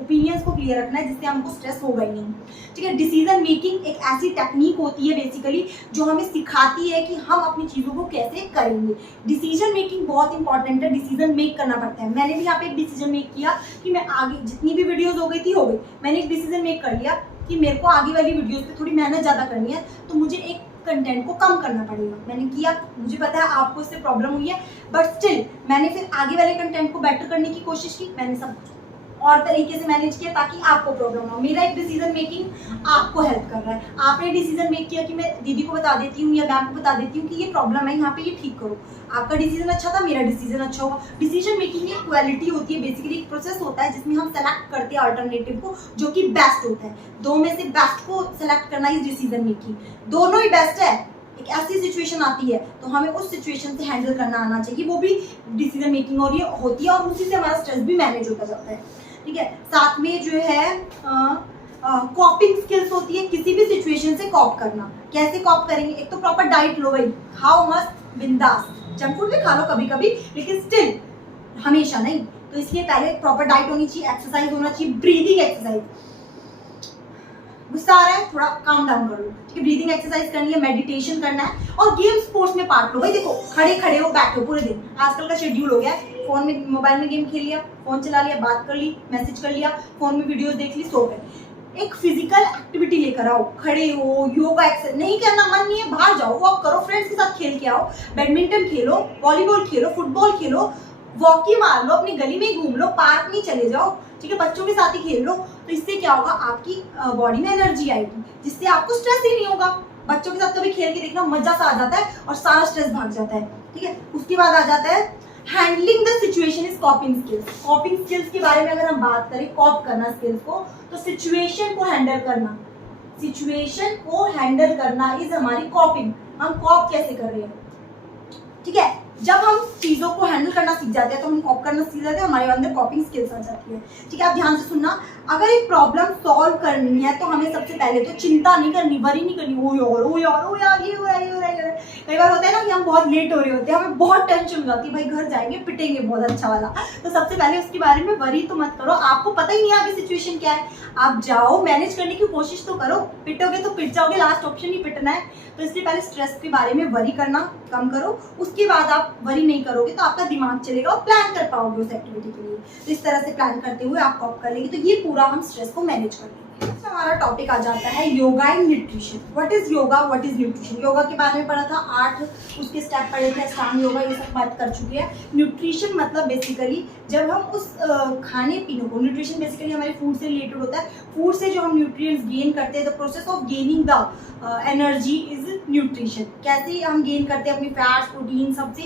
ओपिनियंस को क्लियर रखना है, जिससे हमको स्ट्रेस होगा ही नहीं, ठीक है। डिसीजन मेकिंग एक ऐसी टेक्निक होती है बेसिकली जो हमें सिखाती है कि हम अपनी चीजों को कैसे करेंगे। डिसीजन मेकिंग बहुत इंपॉर्टेंट है, डिसीजन मेक करना पड़ता है। मैंने भी यहाँ पे एक डिसीजन मेक किया कि मैं आगे जितनी भी वीडियोस हो गई थी, हो गई, मैंने एक डिसीजन मेक कर लिया कि मेरे को आगे वाली वीडियोस पे थोड़ी मेहनत ज्यादा करनी है, तो मुझे एक कंटेंट को कम करना पड़ेगा। मैंने किया, मुझे पता है आपको इससे प्रॉब्लम हुई है, बट स्टिल मैंने फिर आगे वाले कंटेंट को बेटर करने की कोशिश की, मैंने सब और तरीके से मैनेज किया ताकि आपको प्रॉब्लम ना हो। मेरा एक डिसीजन मेकिंग आपको हेल्प कर रहा है, आपने डिसीजन मेक किया कि मैं दीदी को बता देती हूँ या मैं आपको बता देती हूँ कि ये प्रॉब्लम है यहाँ पे, ये ठीक करो। आपका डिसीजन अच्छा था, मेरा डिसीजन अच्छा होगा। डिसीजन मेकिंग एक क्वालिटी होती है, बेसिकली एक प्रोसेस होता है जिसमें हम सेलेक्ट करते हैं अल्टरनेटिव को, जो कि बेस्ट होता है। दो में से बेस्ट को सेलेक्ट करना इज डिसीजन मेकिंग। दोनों ही बेस्ट है, एक ऐसी सिचुएशन आती है तो हमें उस सिचुएशन से हैंडल करना आना चाहिए, वो भी डिसीजन मेकिंग होती है, और उसी से हमारा स्ट्रेस भी मैनेज होता जाता है, ठीक है। साथ में जो है कॉपिंग स्किल्स होती है, किसी भी सिचुएशन से कॉप करना। कैसे कॉप करेंगे, एक तो प्रॉपर डाइट लो भाई, खाओ मस्त बिंदास, जंक फूड भी खा लो कभी कभी, लेकिन स्टिल हमेशा नहीं। तो इसलिए पहले प्रॉपर डाइट होनी चाहिए, एक्सरसाइज होना चाहिए, ब्रीदिंग एक्सरसाइज। गुस्सा आ रहा है, थोड़ा काम डाउन कर लो, ठीक है। ब्रीदिंग एक्सरसाइज करनी है, मेडिटेशन करना है और गेम स्पोर्ट्स में पार्ट लो। भाई देखो, खड़े खड़े हो, बैठो पूरे दिन, आजकल का शेड्यूल हो गया है, फोन में मोबाइल में गेम खेल लिया, फोन चला लिया, बात कर ली, मैसेज कर लिया, फोन में वीडियोस देख ली, सो गए। एक फिजिकल एक्टिविटी लेकर आओ, खड़े हो, योगा एक्सरसाइज नहीं करना मन नहीं है, बाहर जाओ, वॉक करो, फ्रेंड्स के साथ खेल के आओ, बैडमिंटन खेलो, वॉलीबॉल खेलो, फुटबॉल खेलो, वॉकी मार लो, अपनी गली में घूम लो, पार्क में चले जाओ, ठीक है, बच्चों के साथ ही खेल लो। तो इससे क्या होगा, आपकी बॉडी में एनर्जी आएगी, जिससे आपको स्ट्रेस ही नहीं होगा। बच्चों के साथ कभी खेल के देखना, मजा सा आ जाता है और सारा स्ट्रेस भाग जाता है, ठीक है। उसके बाद आ जाता है handling the situation is कॉपिंग skills. कॉपिंग skills के बारे में अगर हम बात करें, कॉप करना स्किल्स को, तो सिचुएशन को हैंडल करना, सिचुएशन को हैंडल करना इज हमारी कॉपिंग। हम कॉप कैसे कर रहे हैं, ठीक है। जब हम चीजों को हैंडल करना सीख जाते हैं तो हम कॉप करना सीख जाते हैं, हमारे अंदर कॉपिंग स्किल्स आ जाती है, ठीक है। आप ध्यान से सुनना, अगर एक प्रॉब्लम सॉल्व करनी है तो हमें सबसे पहले तो चिंता नहीं करनी, वरी नहीं करनी, ओ यार ये हो रहा है, ये हो रहा है। कई बार होता है ना कि हम बहुत लेट हो रहे होते हैं, हमें बहुत टेंशन हो जाती है, भाई घर जाएंगे पिटेंगे बहुत अच्छा वाला। तो सबसे पहले उसके बारे में वरी तो मत करो, आपको पता ही नहीं है आगे सिचुएशन क्या है, आप जाओ मैनेज करने की कोशिश तो करो, पिटोगे तो पिट जाओगे, लास्ट ऑप्शन ही पिटना है। तो इसलिए पहले स्ट्रेस के बारे में वरी करना कम करो, उसके बाद आप वरी नहीं करोगे तो आपका दिमाग चलेगा और प्लान कर पाओगे उस एक्टिविटी के लिए। तो इस तरह से प्लान करते हुए आप कॉप कर लेंगे, तो ये पूरा हम स्ट्रेस को मैनेज कर लेंगे। हमारा टॉपिक आ जाता है yoga and nutrition. What is yoga, what is nutrition. Yoga के बारे में पढ़ा था, 8 उसके स्टेप पढ़े थे, अष्टांग योगा, ये सब बात कर चुके हैं। न्यूट्रिशन मतलब बेसिकली जब हम उस खाने पीने को, न्यूट्रिशन बेसिकली हमारे फूड से रिलेटेड होता है, फूड से जो हम न्यूट्रिएंट्स गेन करते हैं, the process of gaining the energy is nutrition. कैसे हम गेन करते हैं अपनी फैट्स, प्रोटीन, सबसे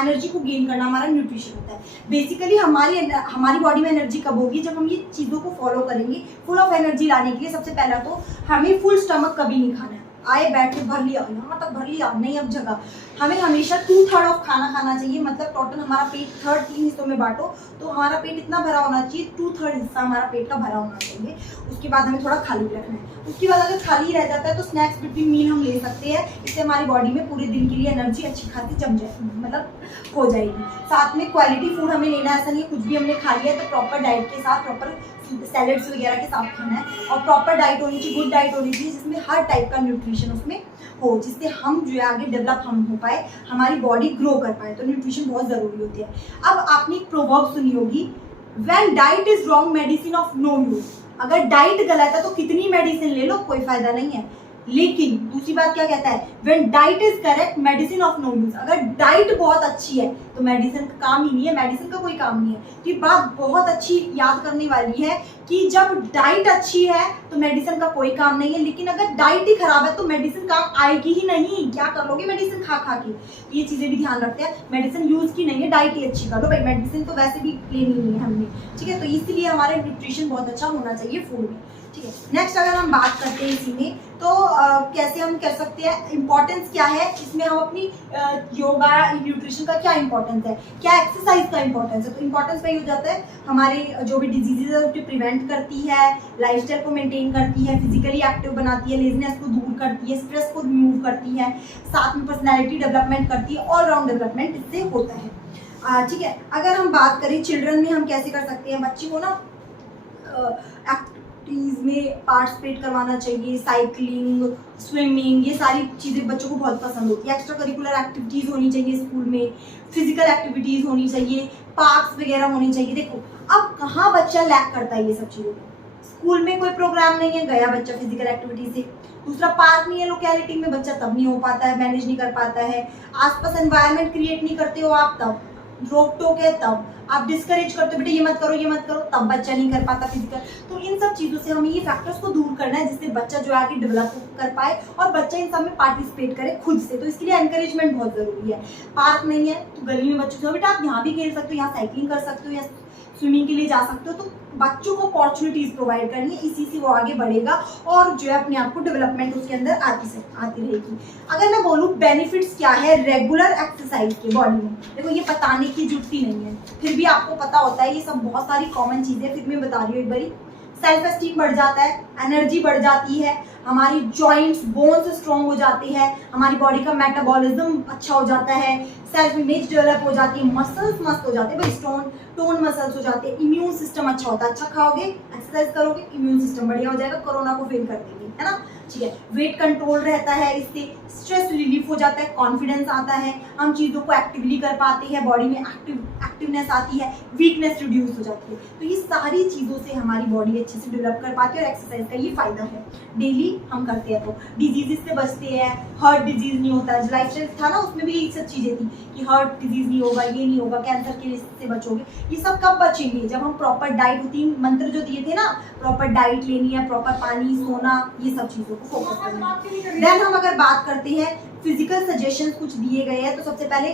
एनर्जी को गेन करना हमारा न्यूट्रिशन होता है। बेसिकली हमारी बॉडी में एनर्जी कब होगी, जब हम ये चीज़ों को फॉलो करेंगे। फुल ऑफ एनर्जी लाने के लिए सबसे पहला तो हमें फुल स्टमक कभी नहीं खाना है, आए बैठे भर लिया, यहाँ तक भर लिया नहीं, अब जगह। हमें हमेशा 2/3 ऑफ खाना खाना चाहिए, मतलब टोटल हमारा पेट 3 हिस्सों में बांटो तो हमारा पेट इतना भरा होना चाहिए, 2/3 हिस्सा हमारा पेट का भरा होना चाहिए। उसके बाद हमें थोड़ा खाली रखना है। उसके बाद अगर खाली रह जाता है तो स्नैक्स बिटवीन मील हम ले सकते हैं, इससे हमारी बॉडी में पूरे दिन के लिए एनर्जी अच्छी खासी जम जाएगी, मतलब हो जाएगी। साथ में क्वालिटी फूड हमें लेना है, ऐसा नहीं है कुछ भी हमने खा लिया, तो प्रॉपर डाइट के साथ, प्रॉपर सैलेड्स वगैरह के साथ खाना है और प्रॉपर डाइट होनी चाहिए, गुड डाइट होनी चाहिए, जिसमें हर टाइप का न्यूट्रिशन उसमें हो, जिससे हम जो है आगे डेवलप हम हो पाए, हमारी बॉडी ग्रो कर पाए। तो न्यूट्रिशन बहुत ज़रूरी होती है। अब आपने एक प्रोवर्ब सुनी होगी, when diet is wrong medicine of no use. अगर डाइट गलत है तो कितनी मेडिसिन ले लो कोई फायदा नहीं है। लेकिन दूसरी बात क्या कहता है, when diet is correct medicine of no use. अगर डाइट बहुत अच्छी है तो मेडिसिन का काम ही नहीं है, मेडिसिन का कोई काम नहीं है। तो ये बात बहुत अच्छी याद करने वाली है कि जब डाइट अच्छी है तो मेडिसिन का कोई काम नहीं है, लेकिन अगर डाइट ही खराब है तो मेडिसिन काम आएगी ही नहीं। क्या कर लोगे मेडिसिन खा खा के, ये चीजें भी ध्यान रखते हैं। मेडिसिन यूज की नहीं है, डाइट ही अच्छी कर लो भाई, मेडिसिन तो वैसे भी लेनी नहीं है हमने, ठीक है। तो इसलिए हमारे न्यूट्रिशन बहुत अच्छा होना चाहिए फूड में, ठीक है। नेक्स्ट अगर हम बात करते हैं इसी में तो कैसे हम कर सकते हैं, इंपॉर्टेंस क्या है इसमें, हम अपनी योगा न्यूट्रिशन का क्या इंपॉर्टेंस है, क्या एक्सरसाइज का इंपॉर्टेंस है। तो इंपॉर्टेंस वही हो जाता है, हमारे जो भी डिजीजेज है उसको प्रिवेंट करती है, लाइफस्टाइल को मेंटेन करती है, फिजिकली एक्टिव बनाती है, लेजीनेस को दूर करती है, स्ट्रेस को रिमूव करती है, साथ में पर्सनैलिटी डेवलपमेंट करती है, ऑलराउंड डेवलपमेंट इससे होता है, ठीक है। अगर हम बात करें चिल्ड्रन में हम कैसे कर सकते हैं, बच्चे को ना में पार्टिसिपेट करवाना चाहिए, साइकिलिंग, स्विमिंग, ये सारी चीज़ें बच्चों को बहुत पसंद होती है। एक्स्ट्रा करिकुलर एक्टिविटीज़ होनी चाहिए स्कूल में, फिजिकल एक्टिविटीज़ होनी चाहिए, पार्क्स वगैरह होनी चाहिए। देखो अब कहाँ बच्चा लैक करता है ये सब चीज़ों को, स्कूल में कोई प्रोग्राम नहीं है, गया बच्चा फिजिकल एक्टिविटी से। दूसरा, पार्क नहीं है लोकेलिटी में, बच्चा तब नहीं हो पाता है, मैनेज नहीं कर पाता है। आसपास एनवायरनमेंट क्रिएट नहीं करते हो आप, तब रोक टोक है, तब आप डिस्करेज करते हो बेटा ये मत करो ये मत करो, तब बच्चा नहीं कर पाता फिजिकल। तो इन सब चीज़ों से हमें ये फैक्टर्स को दूर करना है, जिससे बच्चा जो आगे डेवलप कर पाए और बच्चा इन सब में पार्टिसिपेट करे खुद से। तो इसके लिए एनकरेजमेंट बहुत ज़रूरी है। पार्क नहीं है तो गली में बच्चों से बेटा आप यहाँ भी खेल सकते हो, यहाँ साइकिलिंग कर सकते हो या स्विमिंग के लिए जा सकते हो। तो बच्चों को अपॉर्चुनिटीज़ प्रोवाइड करनी है, इसी से वो आगे बढ़ेगा और जो है अपने आप को डेवलपमेंट उसके अंदर आती रहेगी। अगर मैं बोलूँ बेनिफिट्स क्या है रेगुलर एक्सरसाइज के बॉडी में, देखो ये बताने की जरूरत ही नहीं है, फिर भी आपको पता होता है ये सब बहुत सारी कॉमन चीज़ें, फिर मैं बता रही हूँ एक बारी। सेल्फ एस्टीम बढ़ जाता है, एनर्जी बढ़ जाती है, हमारी जॉइंट्स बोन्स स्ट्रॉन्ग हो जाती है, हमारी बॉडी का मेटाबॉलिज्म अच्छा हो जाता है, सेल्फ इमेज डेवलप हो जाती है, मसल्स मस्त हो जाते हैं भाई, टोन मसल्स हो जाते हैं, इम्यून सिस्टम अच्छा होता है। अच्छा खाओगे, एक्सरसाइज करोगे, इम्यून सिस्टम बढ़िया हो जाएगा, कोरोना को फेल कर देंगे, है ना। ठीक है, वेट कंट्रोल रहता है, इससे स्ट्रेस रिलीफ हो जाता है, कॉन्फिडेंस आता है, हम चीज़ों को एक्टिवली कर पाते हैं, बॉडी में एक्टिवनेस आती है, वीकनेस रिड्यूस हो जाती है। तो ये सारी चीज़ों से हमारी बॉडी अच्छे से डेवलप कर पाती है और एक्सरसाइज का ये फायदा है। डेली हम करते हैं तो डिजीजेस से बचते हैं, हार्ट डिजीज नहीं होता है, लाइफ स्टाइल था ना उसमें भी यही सब चीज़ें थी कि हार्ट डिजीज नहीं होगा, ये नहीं होगा, कैंसर के से बचोगे। ये सब कब बचेंगे, जब हम प्रॉपर डाइट, 3 मंत्र जो दिए थे ना, प्रॉपर डाइट लेनी है, प्रॉपर पानी, सोना, ये सब चीज़ों को फोकस करना है। देन हम अगर बात करते हैं फिजिकल सजेशंस कुछ दिए गए हैं, तो सबसे पहले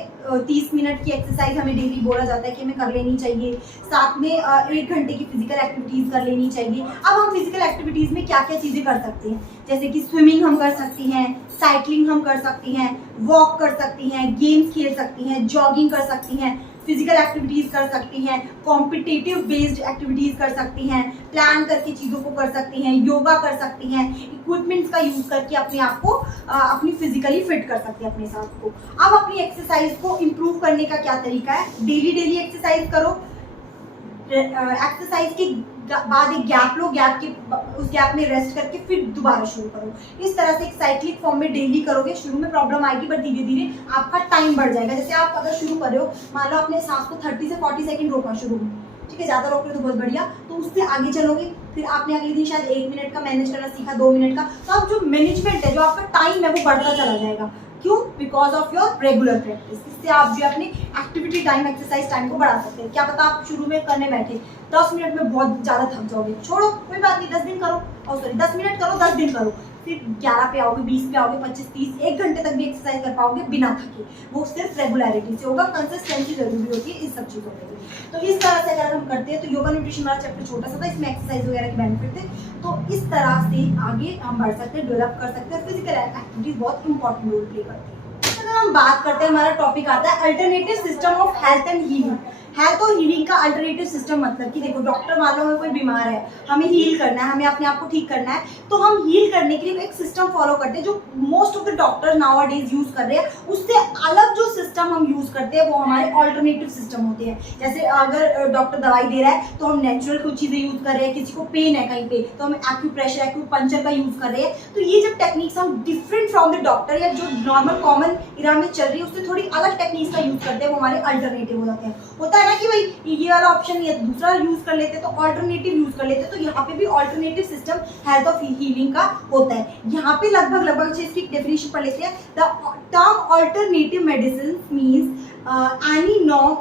30 मिनट की एक्सरसाइज हमें डेली बोला जाता है कि हमें कर लेनी चाहिए, साथ में 1 घंटे की फिजिकल एक्टिविटीज कर लेनी चाहिए। अब हम फिजिकल एक्टिविटीज में क्या क्या चीजें कर सकते हैं, जैसे कि स्विमिंग हम कर सकती हैं, साइकिलिंग हम कर सकती हैं, वॉक कर सकती हैं, गेम्स खेल सकती हैं, जॉगिंग कर सकती हैं, फिजिकल एक्टिविटीज कर सकती हैं, कॉम्पिटिटिव बेस्ड एक्टिविटीज कर सकती हैं, प्लान करके चीज़ों को कर सकती हैं, योगा कर सकती हैं, इक्विपमेंट्स का यूज करके अपने आप को अपनी फिजिकली फिट कर सकते हैं अपने साथ को। अब अपनी एक्सरसाइज को इम्प्रूव करने का क्या तरीका है, डेली एक्सरसाइज करो, एक्सरसाइज के बाद एक गैप लो, उस गैप में रेस्ट करके फिर दोबारा शुरू करो। इस तरह से एक साइक्लिक फॉर्म में डेली करोगे। शुरू में प्रॉब्लम आएगी बट धीरे धीरे आपका टाइम बढ़ जाएगा। जैसे आप अगर शुरू कर रहे हो, मान लो अपने सांस को 30 से 40 सेकंड रोकना शुरू में, ठीक है, ज़्यादा रोक रहे हो तो बहुत बढ़िया, तो उससे आगे चलोगे। फिर आपने अगले दिन शायद 1 मिनट का मैनेज करना सीखा, 2 मिनट का, तो अब जो मैनेजमेंट है, जो आपका टाइम है, वो बढ़ता चला जाएगा। क्यों? Because of your regular practice. इससे आप जो अपनी एक्टिविटी टाइम, एक्सरसाइज टाइम को बढ़ा सकते हैं। क्या पता आप शुरू में करने बैठे 10 मिनट में बहुत ज़्यादा थक जाओगे, छोड़ो, कोई बात नहीं, 10 दिन करो, और सॉरी 10 मिनट करो, 10 दिन करो, फिर 11 पे आओगे, 20 पे आओगे, 25, 30, 1 घंटे तक भी एक्सरसाइज कर पाओगे बिना थके। वो सिर्फ रेगुलरिटी से होगा, कंसिस्टेंसी जरूरी होती है इस सब चीज़ों में भी। तो इस तरह से अगर हम करते हैं, तो योगा न्यूट्रिशन वाला चैप्टर छोटा सा था, इसमें एक्सरसाइज वगैरह के बेनिफिट थे। तो इस तरह से आगे हम बढ़ सकते हैं, डेवलप कर सकते हैं। फिजिकल एक्टिविटीज बहुत इंपॉर्टेंट रोल प्ले करती है। अगर हम बात करते हैं, हमारा टॉपिक आता है alternative system of health and healing. Health और हीलिंग का अल्टरनेटिव सिस्टम मतलब कि देखो, डॉक्टर मान लो हमें कोई बीमार है, हमें हील करना है, हमें अपने आप को ठीक करना है, तो हम हील करने के लिए एक सिस्टम फॉलो करते हैं जो most of the doctor now days use कर रहे हैं। उससे अलग जो सिस्टम हम यूज करते हैं वो हमारे अल्टरनेटिव सिस्टम होते हैं। जैसे अगर डॉक्टर दवाई दे रहा है तो हम नेचुरल कुछ चीजें यूज कर रहे हैं, किसी को पेन है कहीं पे तो हम एक्यूप्रेशर, एक्यूपंक्चर का यूज कर रहे हैं। तो ये जब टेक्निक्स हम डिफरेंट फ्रॉम द डॉक्टर या जो नॉर्मल कॉमन इरा में चल रही है उससे थोड़ी अलग टेक्निक्स का यूज करते हैं, वो हमारे अल्टरनेटिव हो जाते हैं। होता है ना कि भाई ये वाला ऑप्शन नहीं है तो दूसरा यूज कर लेते, तो ऑल्टरनेटिव यूज कर लेते। तो यहाँ पे भी alternative system health of healing का होता है। यहाँ पे लगभग इसकी डेफिनेशन पढ़ लेते हैं। The term alternative medicine means any form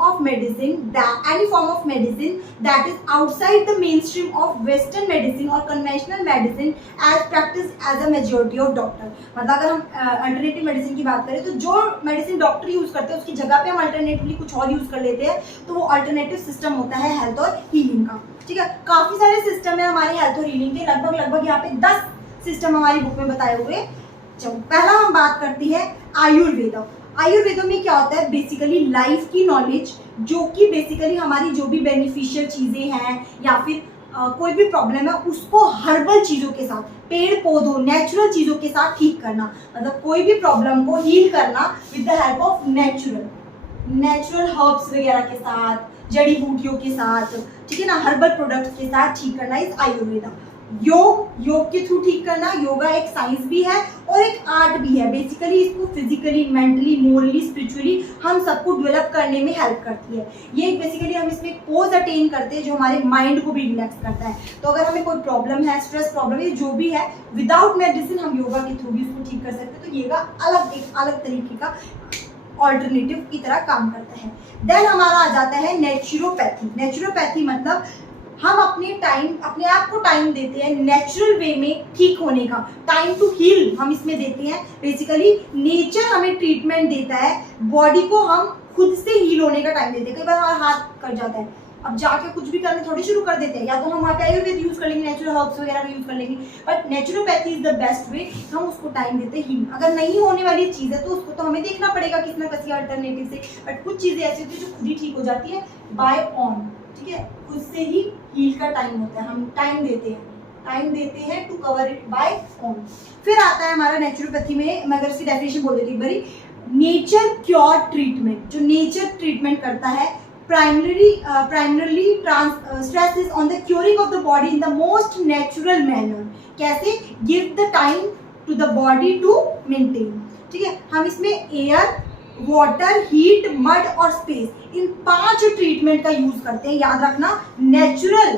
of medicine that is outside the mainstream of western medicine or conventional medicine as practiced as a majority of doctor। मतलब अगर हम अल्टरनेटिव मेडिसिन की बात करें तो जो मेडिसिन डॉक्टर यूज करते हैं उसकी जगह पे हम अल्टरनेटिवली कुछ और यूज कर लेते हैं, तो वो अल्टरनेटिव सिस्टम होता है हेल्थ और हीलिंग का। ठीक है, काफी सारे सिस्टम है हमारे हेल्थ और हीलिंग के, लगभग यहाँ पे 10 सिस्टम हमारी बुक में बताए हुए। चलो पहला हम बात करती है आयुर्वेद। आयुर्वेदों में क्या होता है, बेसिकली लाइफ की नॉलेज, जो कि बेसिकली हमारी जो भी बेनिफिशियल चीजें हैं या फिर कोई भी प्रॉब्लम है उसको हर्बल चीजों के साथ, पेड़ पौधों, नेचुरल चीजों के साथ ठीक करना। मतलब कोई भी प्रॉब्लम को हील करना with the help of natural herbs वगैरह के साथ, जड़ी बूटियों के साथ, ठीक है ना, हर्बल प्रोडक्ट्स के साथ ठीक करना इस आयुर्वेदा। योग के थ्रू ठीक करना। योगा एक साइंस भी है और एक आर्ट भी है। बेसिकली इसको फिजिकली, मेंटली, मोरली, स्पिरिचुअली हम सबको डेवलप करने में हेल्प करती है। ये बेसिकली हम इसमें एक पोज अटेन करते हैं जो हमारे माइंड को भी रिलैक्स करता है। तो अगर हमें कोई प्रॉब्लम है, स्ट्रेस प्रॉब्लम है, जो भी है, विदाउट मेडिसिन हम योगा के थ्रू भी उसको ठीक कर सकते हैं। तो योगा एक अलग तरीके का ऑल्टरनेटिव की तरह काम करता है। देन हमारा आ जाता है नेचुरोपैथी। नेचुरोपैथी मतलब हम अपने आप को टाइम देते हैं नेचुरल वे में ठीक होने का, टाइम टू हील हम इसमें देते हैं। बेसिकली नेचर हमें ट्रीटमेंट देता है, बॉडी को हम खुद से हील होने का टाइम देते हैं। कई बार हमारा हाथ कट जाता है, अब जाके कुछ भी करने थोड़ी शुरू कर देते हैं, या तो हम वहाँ पे आयुर्वेद यूज कर लेंगे, नेचुरल हर्ब्स वगैरह का यूज कर लेंगे, but naturopathy is the best way. हम उसको टाइम देते हैं हील। अगर नहीं होने वाली चीज़ है तो उसको तो हमें देखना पड़ेगा किसी ना किसी अल्टरनेटिव से, बट कुछ चीज़ें ऐसी होती है जो खुद ही ठीक हो जाती है बाय ऑन, ठीक है, खुद से ही हील का टाइम होता है, हम टाइम देते हैं to cover it by own. फिर आता है हमारा नेचुरोपैथी में, मैं अगर इसकी डेफिनेशन बोल देती हूँ एक बारी, नेचर क्योर ट्रीटमेंट। जो नेचर ट्रीटमेंट करता है, primarily stress is on the curing of the body in the most natural manner। कैसे? give the time to the body to maintain। ठीक है, हम इसमें एयर, वाटर, हीट, मड और space, इन 5 treatment का यूज करते हैं। याद रखना, नेचुरल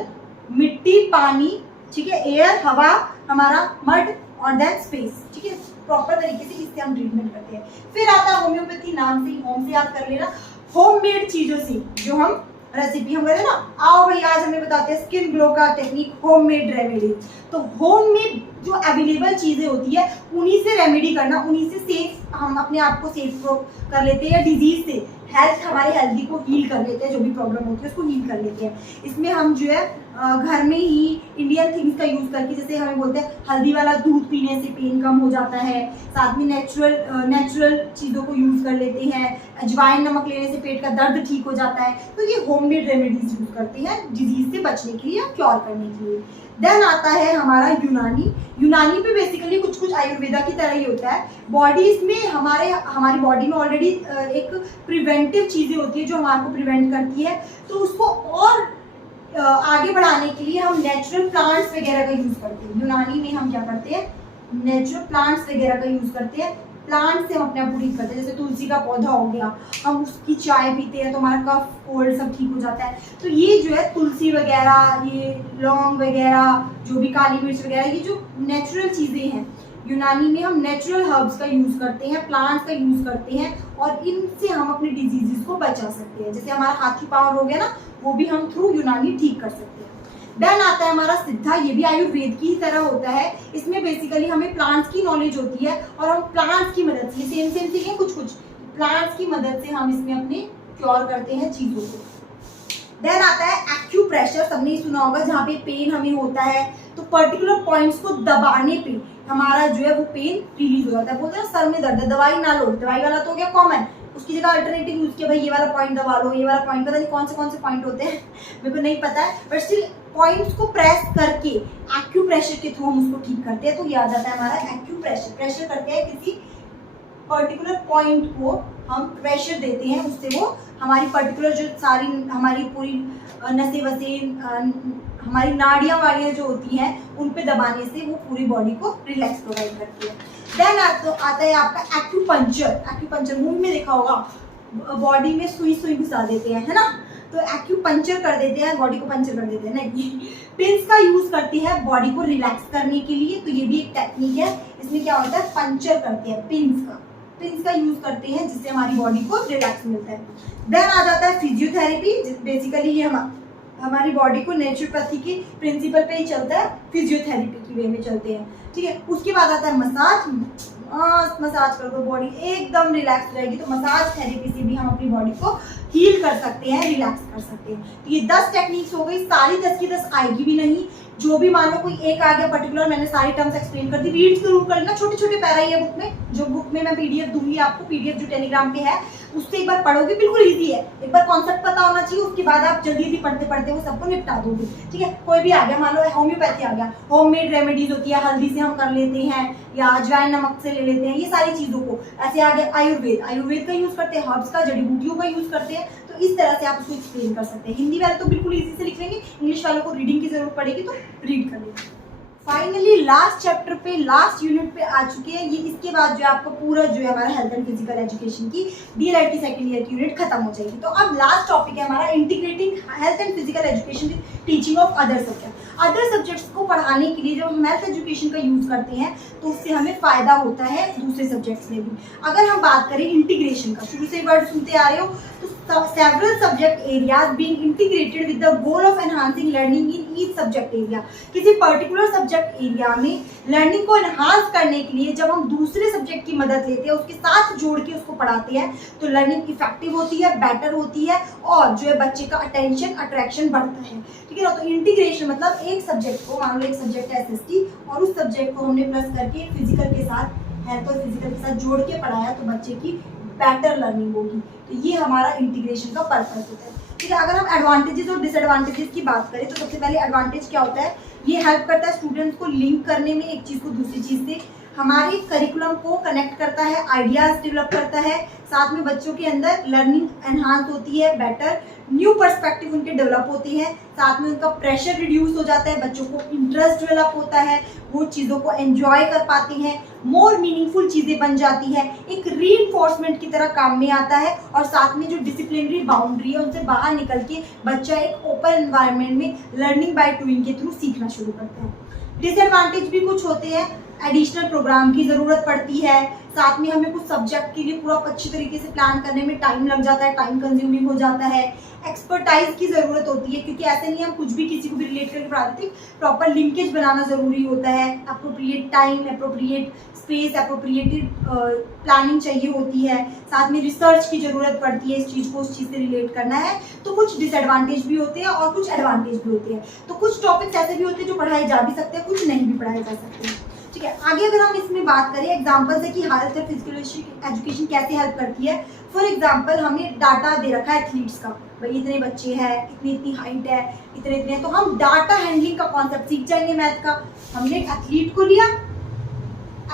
मिट्टी, पानी, ठीक है, एयर, हवा हमारा, मड और देन स्पेस। ठीक है, प्रॉपर तरीके से इससे हम ट्रीटमेंट करते हैं। फिर आता है होम्योपैथी, नाम से होम से याद कर लेना, होममेड चीजों से जो हम रेसिपी हम करें ना, आओ भाई आज हमें बताते हैं स्किन ग्लो का टेक्निक, होममेड रेमेडी। तो होम में जो अवेलेबल चीजें होती है उन्हीं से रेमेडी करना, उन्हीं से सेफ, हम अपने आप को सेफ कर लेते हैं, या डिजीज से हेल्थ, हमारे हेल्दी को हील कर लेते हैं, जो भी प्रॉब्लम होती है उसको हील कर लेते हैं। इसमें हम जो है घर में ही इंडियन थिंग्स का यूज करके, जैसे हमें बोलते हैं हल्दी वाला दूध पीने से पेन कम हो जाता है, साथ में नेचुरल चीज़ों को यूज कर लेते हैं, अजवाइन नमक लेने से पेट का दर्द ठीक हो जाता है। तो ये होममेड रेमेडीज यूज करते हैं डिजीज से बचने के लिए या क्योर करने के लिए। देन आता है हमारा यूनानी पे बेसिकली कुछ आयुर्वेदा की तरह ही होता है। बॉडीज में हमारी बॉडी में ऑलरेडी एक प्रिवेंटिव चीजें होती है जो हमारे को प्रिवेंट करती है, तो उसको और आगे बढ़ाने के लिए हम नेचुरल प्लांट्स वगैरह का यूज करते हैं। यूनानी में हम क्या करते हैं, नेचुरल प्लांट्स वगैरह का यूज करते हैं। प्लांट से हम अपने आप को ठीक करते हैं, जैसे तुलसी का पौधा हो गया, हम उसकी चाय पीते हैं तो हमारा कफ कोल्ड सब ठीक हो जाता है। तो ये जो है तुलसी वगैरह, ये लौंग वगैरह, जो भी काली मिर्च वगैरह, ये जो नेचुरल चीज़ें हैं, यूनानी में हम नेचुरल हर्ब्स का यूज़ करते हैं, प्लांट्स का यूज़ करते हैं, और इनसे हम अपने डिजीजेस को बचा सकते हैं। जैसे हमारा हाथी पाँव हो गया ना, वो भी हम थ्रू यूनानी ठीक कर सकते हैं। देन आता है हमारा सिद्धा, ये भी आयुर्वेद की ही तरह होता है। इसमें बेसिकली हमें प्लांट्स की नॉलेज होती है और हम प्लांट्स की मदद से सेम सीखे कुछ प्लांट्स की मदद से हम इसमें अपने क्योर करते हैं चीज़ों को। देन आता है एक्यूप्रेशर, सबने ही सुना होगा, जहाँ पे पेन हमें होता है तो पर्टिकुलर पॉइंट्स को दबाने पे हमारा जो है वो पेन रिलीज हो जाता है। बोलते हैं सर में दर्द है, दवाई ना लो, दवाई वाला तो हो गया कॉमन, उसकी जगह अल्टरनेटिव यूज किया, भाई ये वाला पॉइंट दबा लो, ये वाला पॉइंट, पता नहीं कौन से पॉइंट होते हैं मेरे को नहीं पता है, बट स्टिल पॉइंट्स को प्रेस करके एक्यूप्रेशर के थ्रू हम उसको ठीक करते हैं। तो याद आता है हमारा एक्यूप्रेशर, प्रेशर करते हैं किसी पर्टिकुलर पॉइंट को हम प्रेशर देते हैं, उससे वो हमारी पर्टिकुलर जो सारी हमारी पूरी नसें वसें, हमारी नाड़ियाँ वाड़ियाँ जो होती हैं उन पे दबाने से वो पूरी बॉडी को रिलैक्स प्रोवाइड करती है। देन आता है आपका एक्यूपंचर मूवी में देखा होगा, बॉडी में सुई घुसा देते हैं, है ना, तो एक्यूपंचर कर देते हैं, बॉडी को पंचर कर देते हैं ना। पिंस का यूज करती है बॉडी को रिलैक्स करने के लिए, तो ये भी एक टेक्निक है। इसमें क्या होता है, पंचर करते हैं पिंस का यूज करते हैं, जिससे हमारी बॉडी को रिलैक्स मिलता है। देन आ जाता है फिजियोथेरेपी, बेसिकली ये हमारी बॉडी को नेचुरोपैथी के प्रिंसिपल पे ही चलता है, फिजियोथेरेपी की वे में चलते हैं। ठीक है, उसके बाद आता है मसाज कर दो, बॉडी एकदम रिलैक्स रहेगी। तो मसाज थेरेपी से भी हम अपनी बॉडी को हील कर सकते हैं, रिलैक्स कर सकते हैं। तो ये 10 टेक्निक्स हो गई, सारी 10 की 10 आएगी भी नहीं, जो भी मान लो कोई एक आ गया पर्टिकुलर, मैंने सारी टर्म्स एक्सप्लेन कर दी, रीड जरूर कर लेना, छोटे पैरा ही है बुक में, जो बुक में मैं पीडीएफ दूंगी आपको, पीडीएफ जो टेलीग्राम पे है उससे एक बार पढ़ोगे, बिल्कुल इजी है, एक बार कॉन्सेप्ट पता होना चाहिए, उसके बाद आप जल्दी पढ़ते वो सबको निपटा दोगे। ठीक है, कोई भी आ गया, मान लो होम्योपैथी आ गया, होममेड रेमेडीज होती है, हल्दी से हम कर लेते हैं या अजवाइन नमक से ले लेते हैं, ये सारी चीजों को। ऐसे आ गया आयुर्वेद का यूज करते हैं, हर्ब्स का, जड़ी बूटियों का यूज करते हैं। तो इस तरह से आप उसको एक्सप्लेन कर सकते हैं। हिंदी वाले तो बिल्कुल इजी से लिख लेंगे, इंग्लिश वालों को रीडिंग की जरूरत पड़ेगी तो रीड कर लेंगे। फाइनली लास्ट चैप्टर पे, लास्ट यूनिट पे आ चुके हैं ये। इसके बाद जो आपका पूरा जो है हमारा हेल्थ एंड फिजिकल एजुकेशन की डीएलएड की सेकंड ईयर की यूनिट खत्म हो जाएगी। तो अब लास्ट टॉपिक है हमारा integrating health and physical education with teaching of other subject. Other subjects को पढ़ाने के लिए जब हम हेल्थ एजुकेशन का यूज करते हैं तो उससे हमें फायदा होता है दूसरे सब्जेक्ट्स में भी। अगर हम बात करें इंटीग्रेशन का, शुरू से वर्ड सुनते आ रहे हो, तो several subject areas being integrated with the goal of enhancing learning in each subject area. किसी पर्टिकुलर सब्जेक्ट एरिया में लर्निंग को एनहांस करने के लिए जब हम दूसरे सब्जेक्ट की मदद लेते हैं, उसके साथ जोड़ के उसको पढ़ाते हैं, तो लर्निंग इफेक्टिव होती है, बेटर होती है, और जो है बच्चे का अटेंशन अट्रैक्शन बढ़ता है। ठीक है ना, तो इंटीग्रेशन मतलब एक सब्जेक्ट को, मान लो एक सब्जेक्ट है एसएसटी, और उस सब्जेक्ट को हमने प्लस करके फिजिकल के साथ, हेल्थ और फिजिकल के साथ जोड़ के पढ़ाया, तो बच्चे की बेटर लर्निंग होगी। तो ये हमारा इंटीग्रेशन का पर्पस होता है। ठीक है। अगर हम एडवांटेजेस और डिसएडवांटेजेस की बात करें तो सबसे पहले एडवांटेज क्या होता है, ये हेल्प करता है स्टूडेंट्स को लिंक करने में एक चीज़ को दूसरी चीज़ से, हमारे करिकुलम को कनेक्ट करता है, आइडियाज़ डेवलप करता है, साथ में बच्चों के अंदर लर्निंग एनहांस होती है, बेटर न्यू पर्सपेक्टिव उनके डेवलप होते हैं, साथ में उनका प्रेशर रिड्यूस हो जाता है, बच्चों को इंटरेस्ट डेवलप होता है, वो चीज़ों को एंजॉय कर पाते हैं, मोर मीनिंगफुल चीज़ें बन जाती है, एक रीइंफोर्समेंट की तरह काम में आता है, और साथ में जो डिसिप्लिनरी बाउंड्री है उनसे बाहर निकल के बच्चा एक ओपन एनवायरनमेंट में लर्निंग बाय डूइंग के थ्रू सीखना शुरू करता है। डिसएडवांटेज भी कुछ होते हैं, एडिशनल प्रोग्राम की ज़रूरत पड़ती है, साथ में हमें कुछ सब्जेक्ट के लिए पूरा अच्छी तरीके से प्लान करने में टाइम लग जाता है, टाइम कंज्यूमिंग हो जाता है, एक्सपर्टाइज की ज़रूरत होती है, क्योंकि ऐसे नहीं हम कुछ भी किसी को भी रिलेट करके पढ़ाते थे, प्रॉपर लिंकेज बनाना ज़रूरी होता है, appropriate time, appropriate space, appropriated planning चाहिए होती है, साथ में रिसर्च की ज़रूरत पड़ती है, इस चीज़ को उस चीज़ से रिलेट करना है। तो कुछ डिसएडवांटेज भी होते हैं और कुछ एडवांटेज भी होते हैं। तो कुछ टॉपिक्स ऐसे भी होते हैं जो पढ़ाए जा भी सकते हैं, कुछ नहीं भी पढ़ाए जा सकते हैं। ठीक है, आगे अगर हम इसमें बात करें एग्जाम्पल से कि हेल्थ और फिजिकल एजुकेशन कैसे हेल्प करती है। फॉर एग्जाम्पल हमें डाटा दे रखा है एथलीट्स का, भाई इतने बच्चे हैं, इतनी इतनी हाइट है, इतने इतने, तो हम डाटा हैंडलिंग का कॉन्सेप्ट सीख जाएंगे मैथ का। हमने एथलीट को लिया,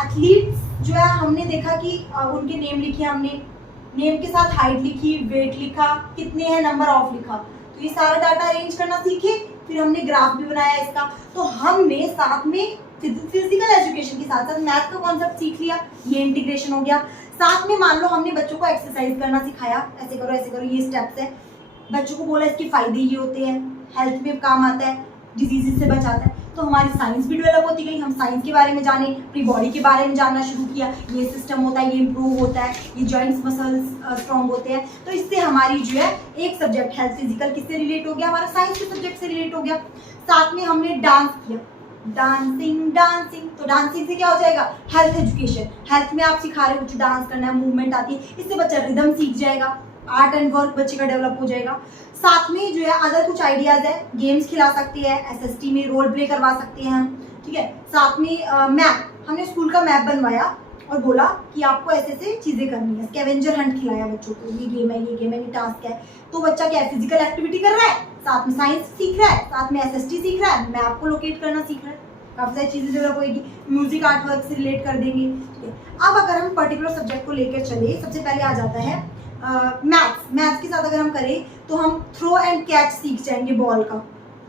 एथलीट जो है हमने देखा कि उनके नेम लिखे, हमने नेम के साथ हाइट लिखी, वेट लिखा, कितने हैं, नंबर ऑफ लिखा, तो ये सारा डाटा अरेंज करना सीखे। फिर हमने ग्राफ भी बनाया इसका। तो हमने साथ में फिजिकल एजुकेशन के साथ साथ मैथ का कॉन्सेप्ट सीख लिया, ये इंटीग्रेशन हो गया। साथ में मान लो हमने बच्चों को एक्सरसाइज करना सिखाया, ऐसे करो, ये स्टेप्स है, बच्चों को बोला इसके फायदे ये होते हैं, हेल्थ में काम आता है, डिजीजेस से बचाता है, तो हमारी साइंस भी डेवलप होती गई, हम साइंस के बारे में जाने, अपनी बॉडी के बारे में जानना शुरू किया, ये सिस्टम होता है, ये इम्प्रूव होता है, ये जॉइंट्स मसल्स स्ट्रॉन्ग होते हैं। तो इससे हमारी जो है एक सब्जेक्ट हेल्थ फिजिकल किससे रिलेट हो गया, हमारा साइंस के सब्जेक्ट से रिलेट हो गया। साथ में हमने डांस किया, डांसिंग, तो डांसिंग से क्या हो जाएगा, हेल्थ एजुकेशन, हेल्थ में आप सिखा रहे हो बच्चे डांस करना है, मूवमेंट आती है, इससे बच्चा रिदम सीख जाएगा, आर्ट एंड वर्क बच्चे का डेवलप हो जाएगा। साथ में जो है अदर कुछ आइडियाज़ है, गेम्स खिला सकते हैं, एसएसटी में रोल प्ले करवा सकते हैं हम। ठीक है, साथ में मैप, हमने स्कूल का मैप बनवाया और बोला कि आपको ऐसे ऐसे चीज़ें करनी है, स्कैवेंजर हंट खिलाया बच्चों को, ये गेम है, ये टास्क है, तो बच्चा क्या है, फिजिकल एक्टिविटी कर रहा है, साथ में साइंस सीख रहा है, साथ में एसएसटी सीख रहा है, मैप को लोकेट करना सीख रहा है, काफ़ी सारी चीज़ें डेवलप होगी, म्यूजिक आर्ट वर्क से रिलेट कर देंगे। ठीक है, अब अगर हम पर्टिकुलर सब्जेक्ट को लेकर चले, सबसे पहले आ जाता है मैथ्स के साथ अगर हम करें तो हम थ्रो एंड कैच सीख जाएंगे बॉल का,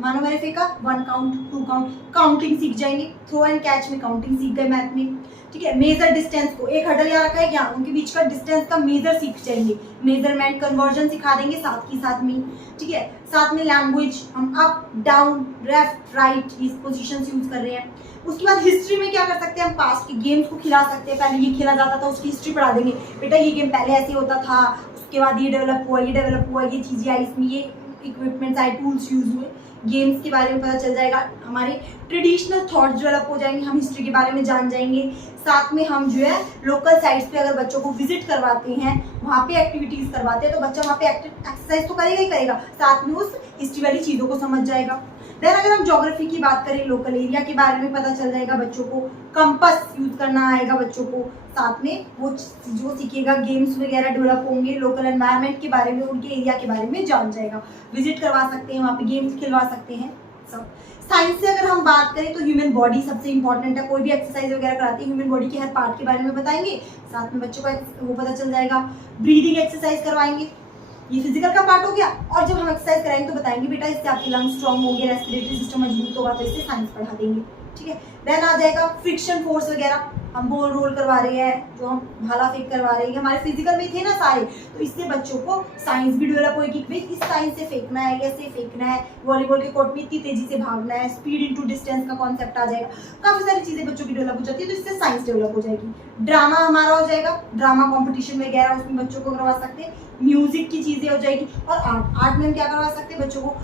मानो मैंने फेंका, 1 काउंट 2 काउंट, काउंटिंग सीख जाएंगे, थ्रो एंड कैच में काउंटिंग सीख गए मैथ में। ठीक है, मेजर डिस्टेंस को, एक हडल यहाँ रखा है क्या, उनके बीच का डिस्टेंस का मेजर सीख जाएंगे, मेजरमेंट कन्वर्जन सिखा देंगे साथ में। ठीक है, साथ में लैंग्वेज, हम अप डाउन लेफ्ट राइट इस पोजीशन यूज कर रहे हैं। उसके बाद हिस्ट्री में क्या कर सकते हैं, हम पास्ट के गेम्स को खिला सकते हैं, पहले ये खेला जाता था उसकी हिस्ट्री पढ़ा देंगे, बेटा ये गेम पहले ऐसे होता था, उसके बाद ये डेवलप हुआ, ये चीज़ें आई, इसमें ये इक्विपमेंट्स आए, टूल्स यूज हुए, गेम्स के बारे में पता चल जाएगा, हमारे ट्रेडिशनल थॉट्स डेवलप हो जाएंगे, हम हिस्ट्री के बारे में जान जाएंगे। साथ में हम जो है लोकल साइट्स पे अगर बच्चों को विजिट करवाते हैं, वहाँ पे एक्टिविटीज़ करवाते हैं, तो बच्चा वहाँ पे एक्सरसाइज तो करेगा ही करेगा, साथ में उस हिस्ट्री वाली चीज़ों को समझ जाएगा। देन अगर हम ज्योग्राफी की बात करें, लोकल एरिया के बारे में पता चल जाएगा बच्चों को, कंपास यूज करना आएगा बच्चों को, साथ में वो जो सीखेगा, गेम्स वगैरह डेवलप होंगे, लोकल एनवायरनमेंट के बारे में, उनके एरिया के बारे में जान जाएगा, विजिट करवा सकते हैं, वहाँ पे गेम्स खिलवा सकते हैं सब। साइंस से अगर हम बात करें तो ह्यूमन बॉडी सबसे इंपॉर्टेंट है, कोई भी एक्सरसाइज वगैरह कराते हैं ह्यूमन बॉडी के हर पार्ट के बारे में बताएंगे, साथ में बच्चों को वो पता चल जाएगा। ब्रीदिंग एक्सरसाइज करवाएंगे, ये फिजिकल का पार्ट हो गया, और जब हम एक्सरसाइज कराएंगे तो बताएंगे बेटा इससे आपके लंग्स स्ट्रॉन्ग होंगे, रेस्पिरेटरी सिस्टम मजबूत होगा, तो इससे साइंस पढ़ा देंगे। ठीक है, देन आ जाएगा फ्रिक्शन फोर्स वगैरह, हम बॉल रोल करवा रहे हैं, जो हम भाला फेंक करवा रहे हैं, हमारे फिजिकल में थे ना सारे, तो इससे बच्चों को साइंस भी डेवलप होगी, भाई इस साइंस से फेंकना है, ऐसे फेंकना है, वॉलीबॉल के कोर्ट में इतनी तेजी से भागना है, स्पीड इनटू डिस्टेंस का कॉन्सेप्ट आ जाएगा, काफ़ी सारी चीज़ें बच्चों की डेवलप हो जाती है, तो इससे साइंस डेवलप हो जाएगी। ड्रामा हमारा हो जाएगा, ड्रामा कॉम्पिटिशन वगैरह उसमें बच्चों को करवा सकते हैं, म्यूजिक की चीज़ें हो जाएगी, और आर्ट में हम क्या करवा सकते हैं, बच्चों को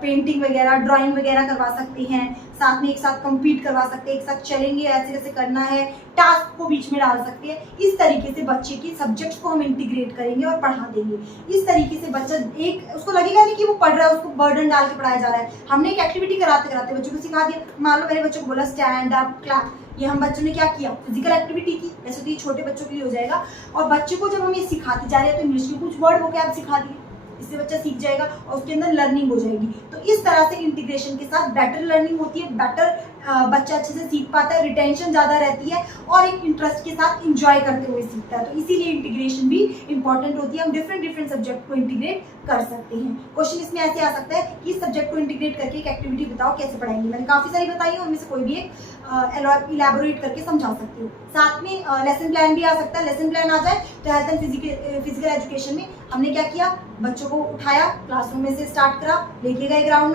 पेंटिंग वगैरह, ड्राइंग वगैरह करवा सकते हैं, साथ में एक साथ compete करवा सकते हैं, एक साथ चलेंगे, ऐसे कैसे करना है, टास्क को बीच में डाल सकते हैं। इस तरीके से बच्चे की सब्जेक्ट्स को हम इंटीग्रेट करेंगे और पढ़ा देंगे। इस तरीके से बच्चा एक उसको लगेगा नहीं कि वो पढ़ रहा है, उसको बर्डन डाल के पढ़ाया जा रहा है। हमने एक एक्टिविटी कराते कराते बच्चों को सिखा दिया, मान लो मेरे बच्चों को बोला स्टैंड अप क्लैप, ये हम बच्चों ने क्या किया, फिजिकल एक्टिविटी की, वैसे तो ये छोटे बच्चों के लिए हो जाएगा, और बच्चे को जब हम ये सिखाते जा रहे हैं तो इंग्लिश के कुछ वर्ड वो क्या आप सिखा दिए, इससे बच्चा सीख जाएगा और उसके अंदर लर्निंग हो जाएगी। तो इस तरह से इंटीग्रेशन के साथ बेटर लर्निंग होती है, बेटर बच्चा अच्छे से सीख पाता है, रिटेंशन ज़्यादा रहती है और एक इंटरेस्ट के साथ इंजॉय करते हुए सीखता है। तो इसीलिए इंटीग्रेशन भी इंपॉर्टेंट होती है। हम डिफरेंट सब्जेक्ट को इंटीग्रेट कर सकते हैं। क्वेश्चन इसमें ऐसे आ सकता है कि इस सब्जेक्ट को इंटीग्रेट करके एक एक्टिविटी बताओ कैसे पढ़ाएंगे। मैंने काफ़ी सारी बताई है, उनमें से कोई भी एक इलेबोरेट करके समझा सकती हूँ। साथ में लेसन प्लान भी आ सकता है। लेसन प्लान आ जाए तो हेल्थ एंड फिजिकल एजुकेशन में हमने क्या किया, बच्चों को उठाया, क्लासरूम में से स्टार्ट करा, लेके गए ग्राउंड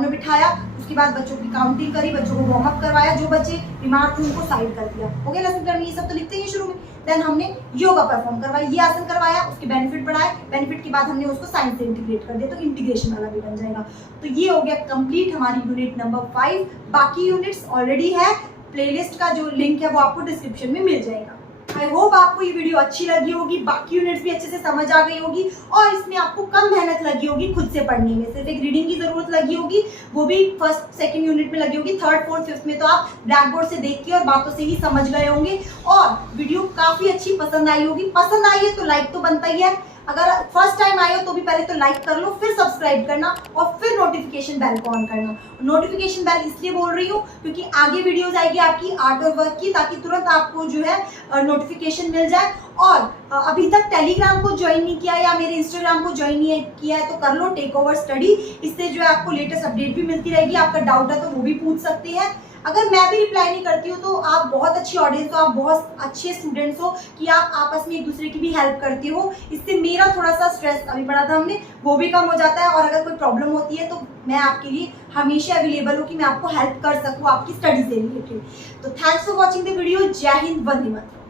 में बिठाया, उसके बाद बच्चों की काउंटिंग करी, बच्चों को वार्म अप करवाया, जो बच्चे बीमार थे उनको साइड कर दिया। हो गया लेसन प्लान में, ये सब तो लिखते ही शुरू में। देन हमने योगा परफॉर्म करवाया, ये आसन करवाया, उसके बेनिफिट बढ़ाए, बेनिफिट के बाद हमने उसको साइंस से इंटीग्रेट कर दिया, तो इंटीग्रेशन वाला भी बन जाएगा। तो ये हो गया कंप्लीट हमारी यूनिट नंबर 5। बाकी यूनिट्स ऑलरेडी है, प्लेलिस्ट का जो लिंक है वो आपको डिस्क्रिप्शन में मिल जाएगा। आई होप आपको ये वीडियो अच्छी लगी होगी, बाकी यूनिट्स भी अच्छे से समझ आ गई होगी और इसमें आपको कम मेहनत लगी होगी खुद से पढ़ने में। सिर्फ एक रीडिंग की जरूरत लगी होगी, वो भी फर्स्ट सेकंड यूनिट में लगी होगी। थर्ड फोर्थ फिफ्थ में तो आप ब्लैक बोर्ड से देख के और बातों से ही समझ गए होंगे और वीडियो काफी अच्छी पसंद आई होगी। पसंद आई है तो लाइक तो बनता ही है। अगर फर्स्ट टाइम आए हो तो भी पहले तो लाइक कर लो, फिर सब्सक्राइब करना और फिर नोटिफिकेशन बेल को ऑन करना। नोटिफिकेशन बेल इसलिए बोल रही हूँ क्योंकि आगे वीडियोस आएगी आपकी आर्ट और वर्क की, ताकि तुरंत आपको जो है नोटिफिकेशन मिल जाए। और अभी तक टेलीग्राम को ज्वाइन नहीं किया या मेरे इंस्टाग्राम को ज्वाइन नहीं किया है तो कर लो, टेक ओवर स्टडी। इससे जो है आपको लेटेस्ट अपडेट भी मिलती रहेगी। आपका डाउट है तो वो भी पूछ सकते हैं। अगर मैं भी रिप्लाई नहीं करती हूँ तो आप बहुत अच्छी ऑडियंस हो, आप बहुत अच्छे स्टूडेंट्स हो कि आप आपस में एक दूसरे की भी हेल्प करते हो। इससे मेरा थोड़ा सा स्ट्रेस अभी पड़ा था हमने, वो भी कम हो जाता है। और अगर कोई प्रॉब्लम होती है तो मैं आपके लिए हमेशा अवेलेबल हूँ कि मैं आपको हेल्प कर सकूँ आपकी स्टडी से रिलेटेड। तो thanks for watching the video. जय हिंद, वंदे मातरम।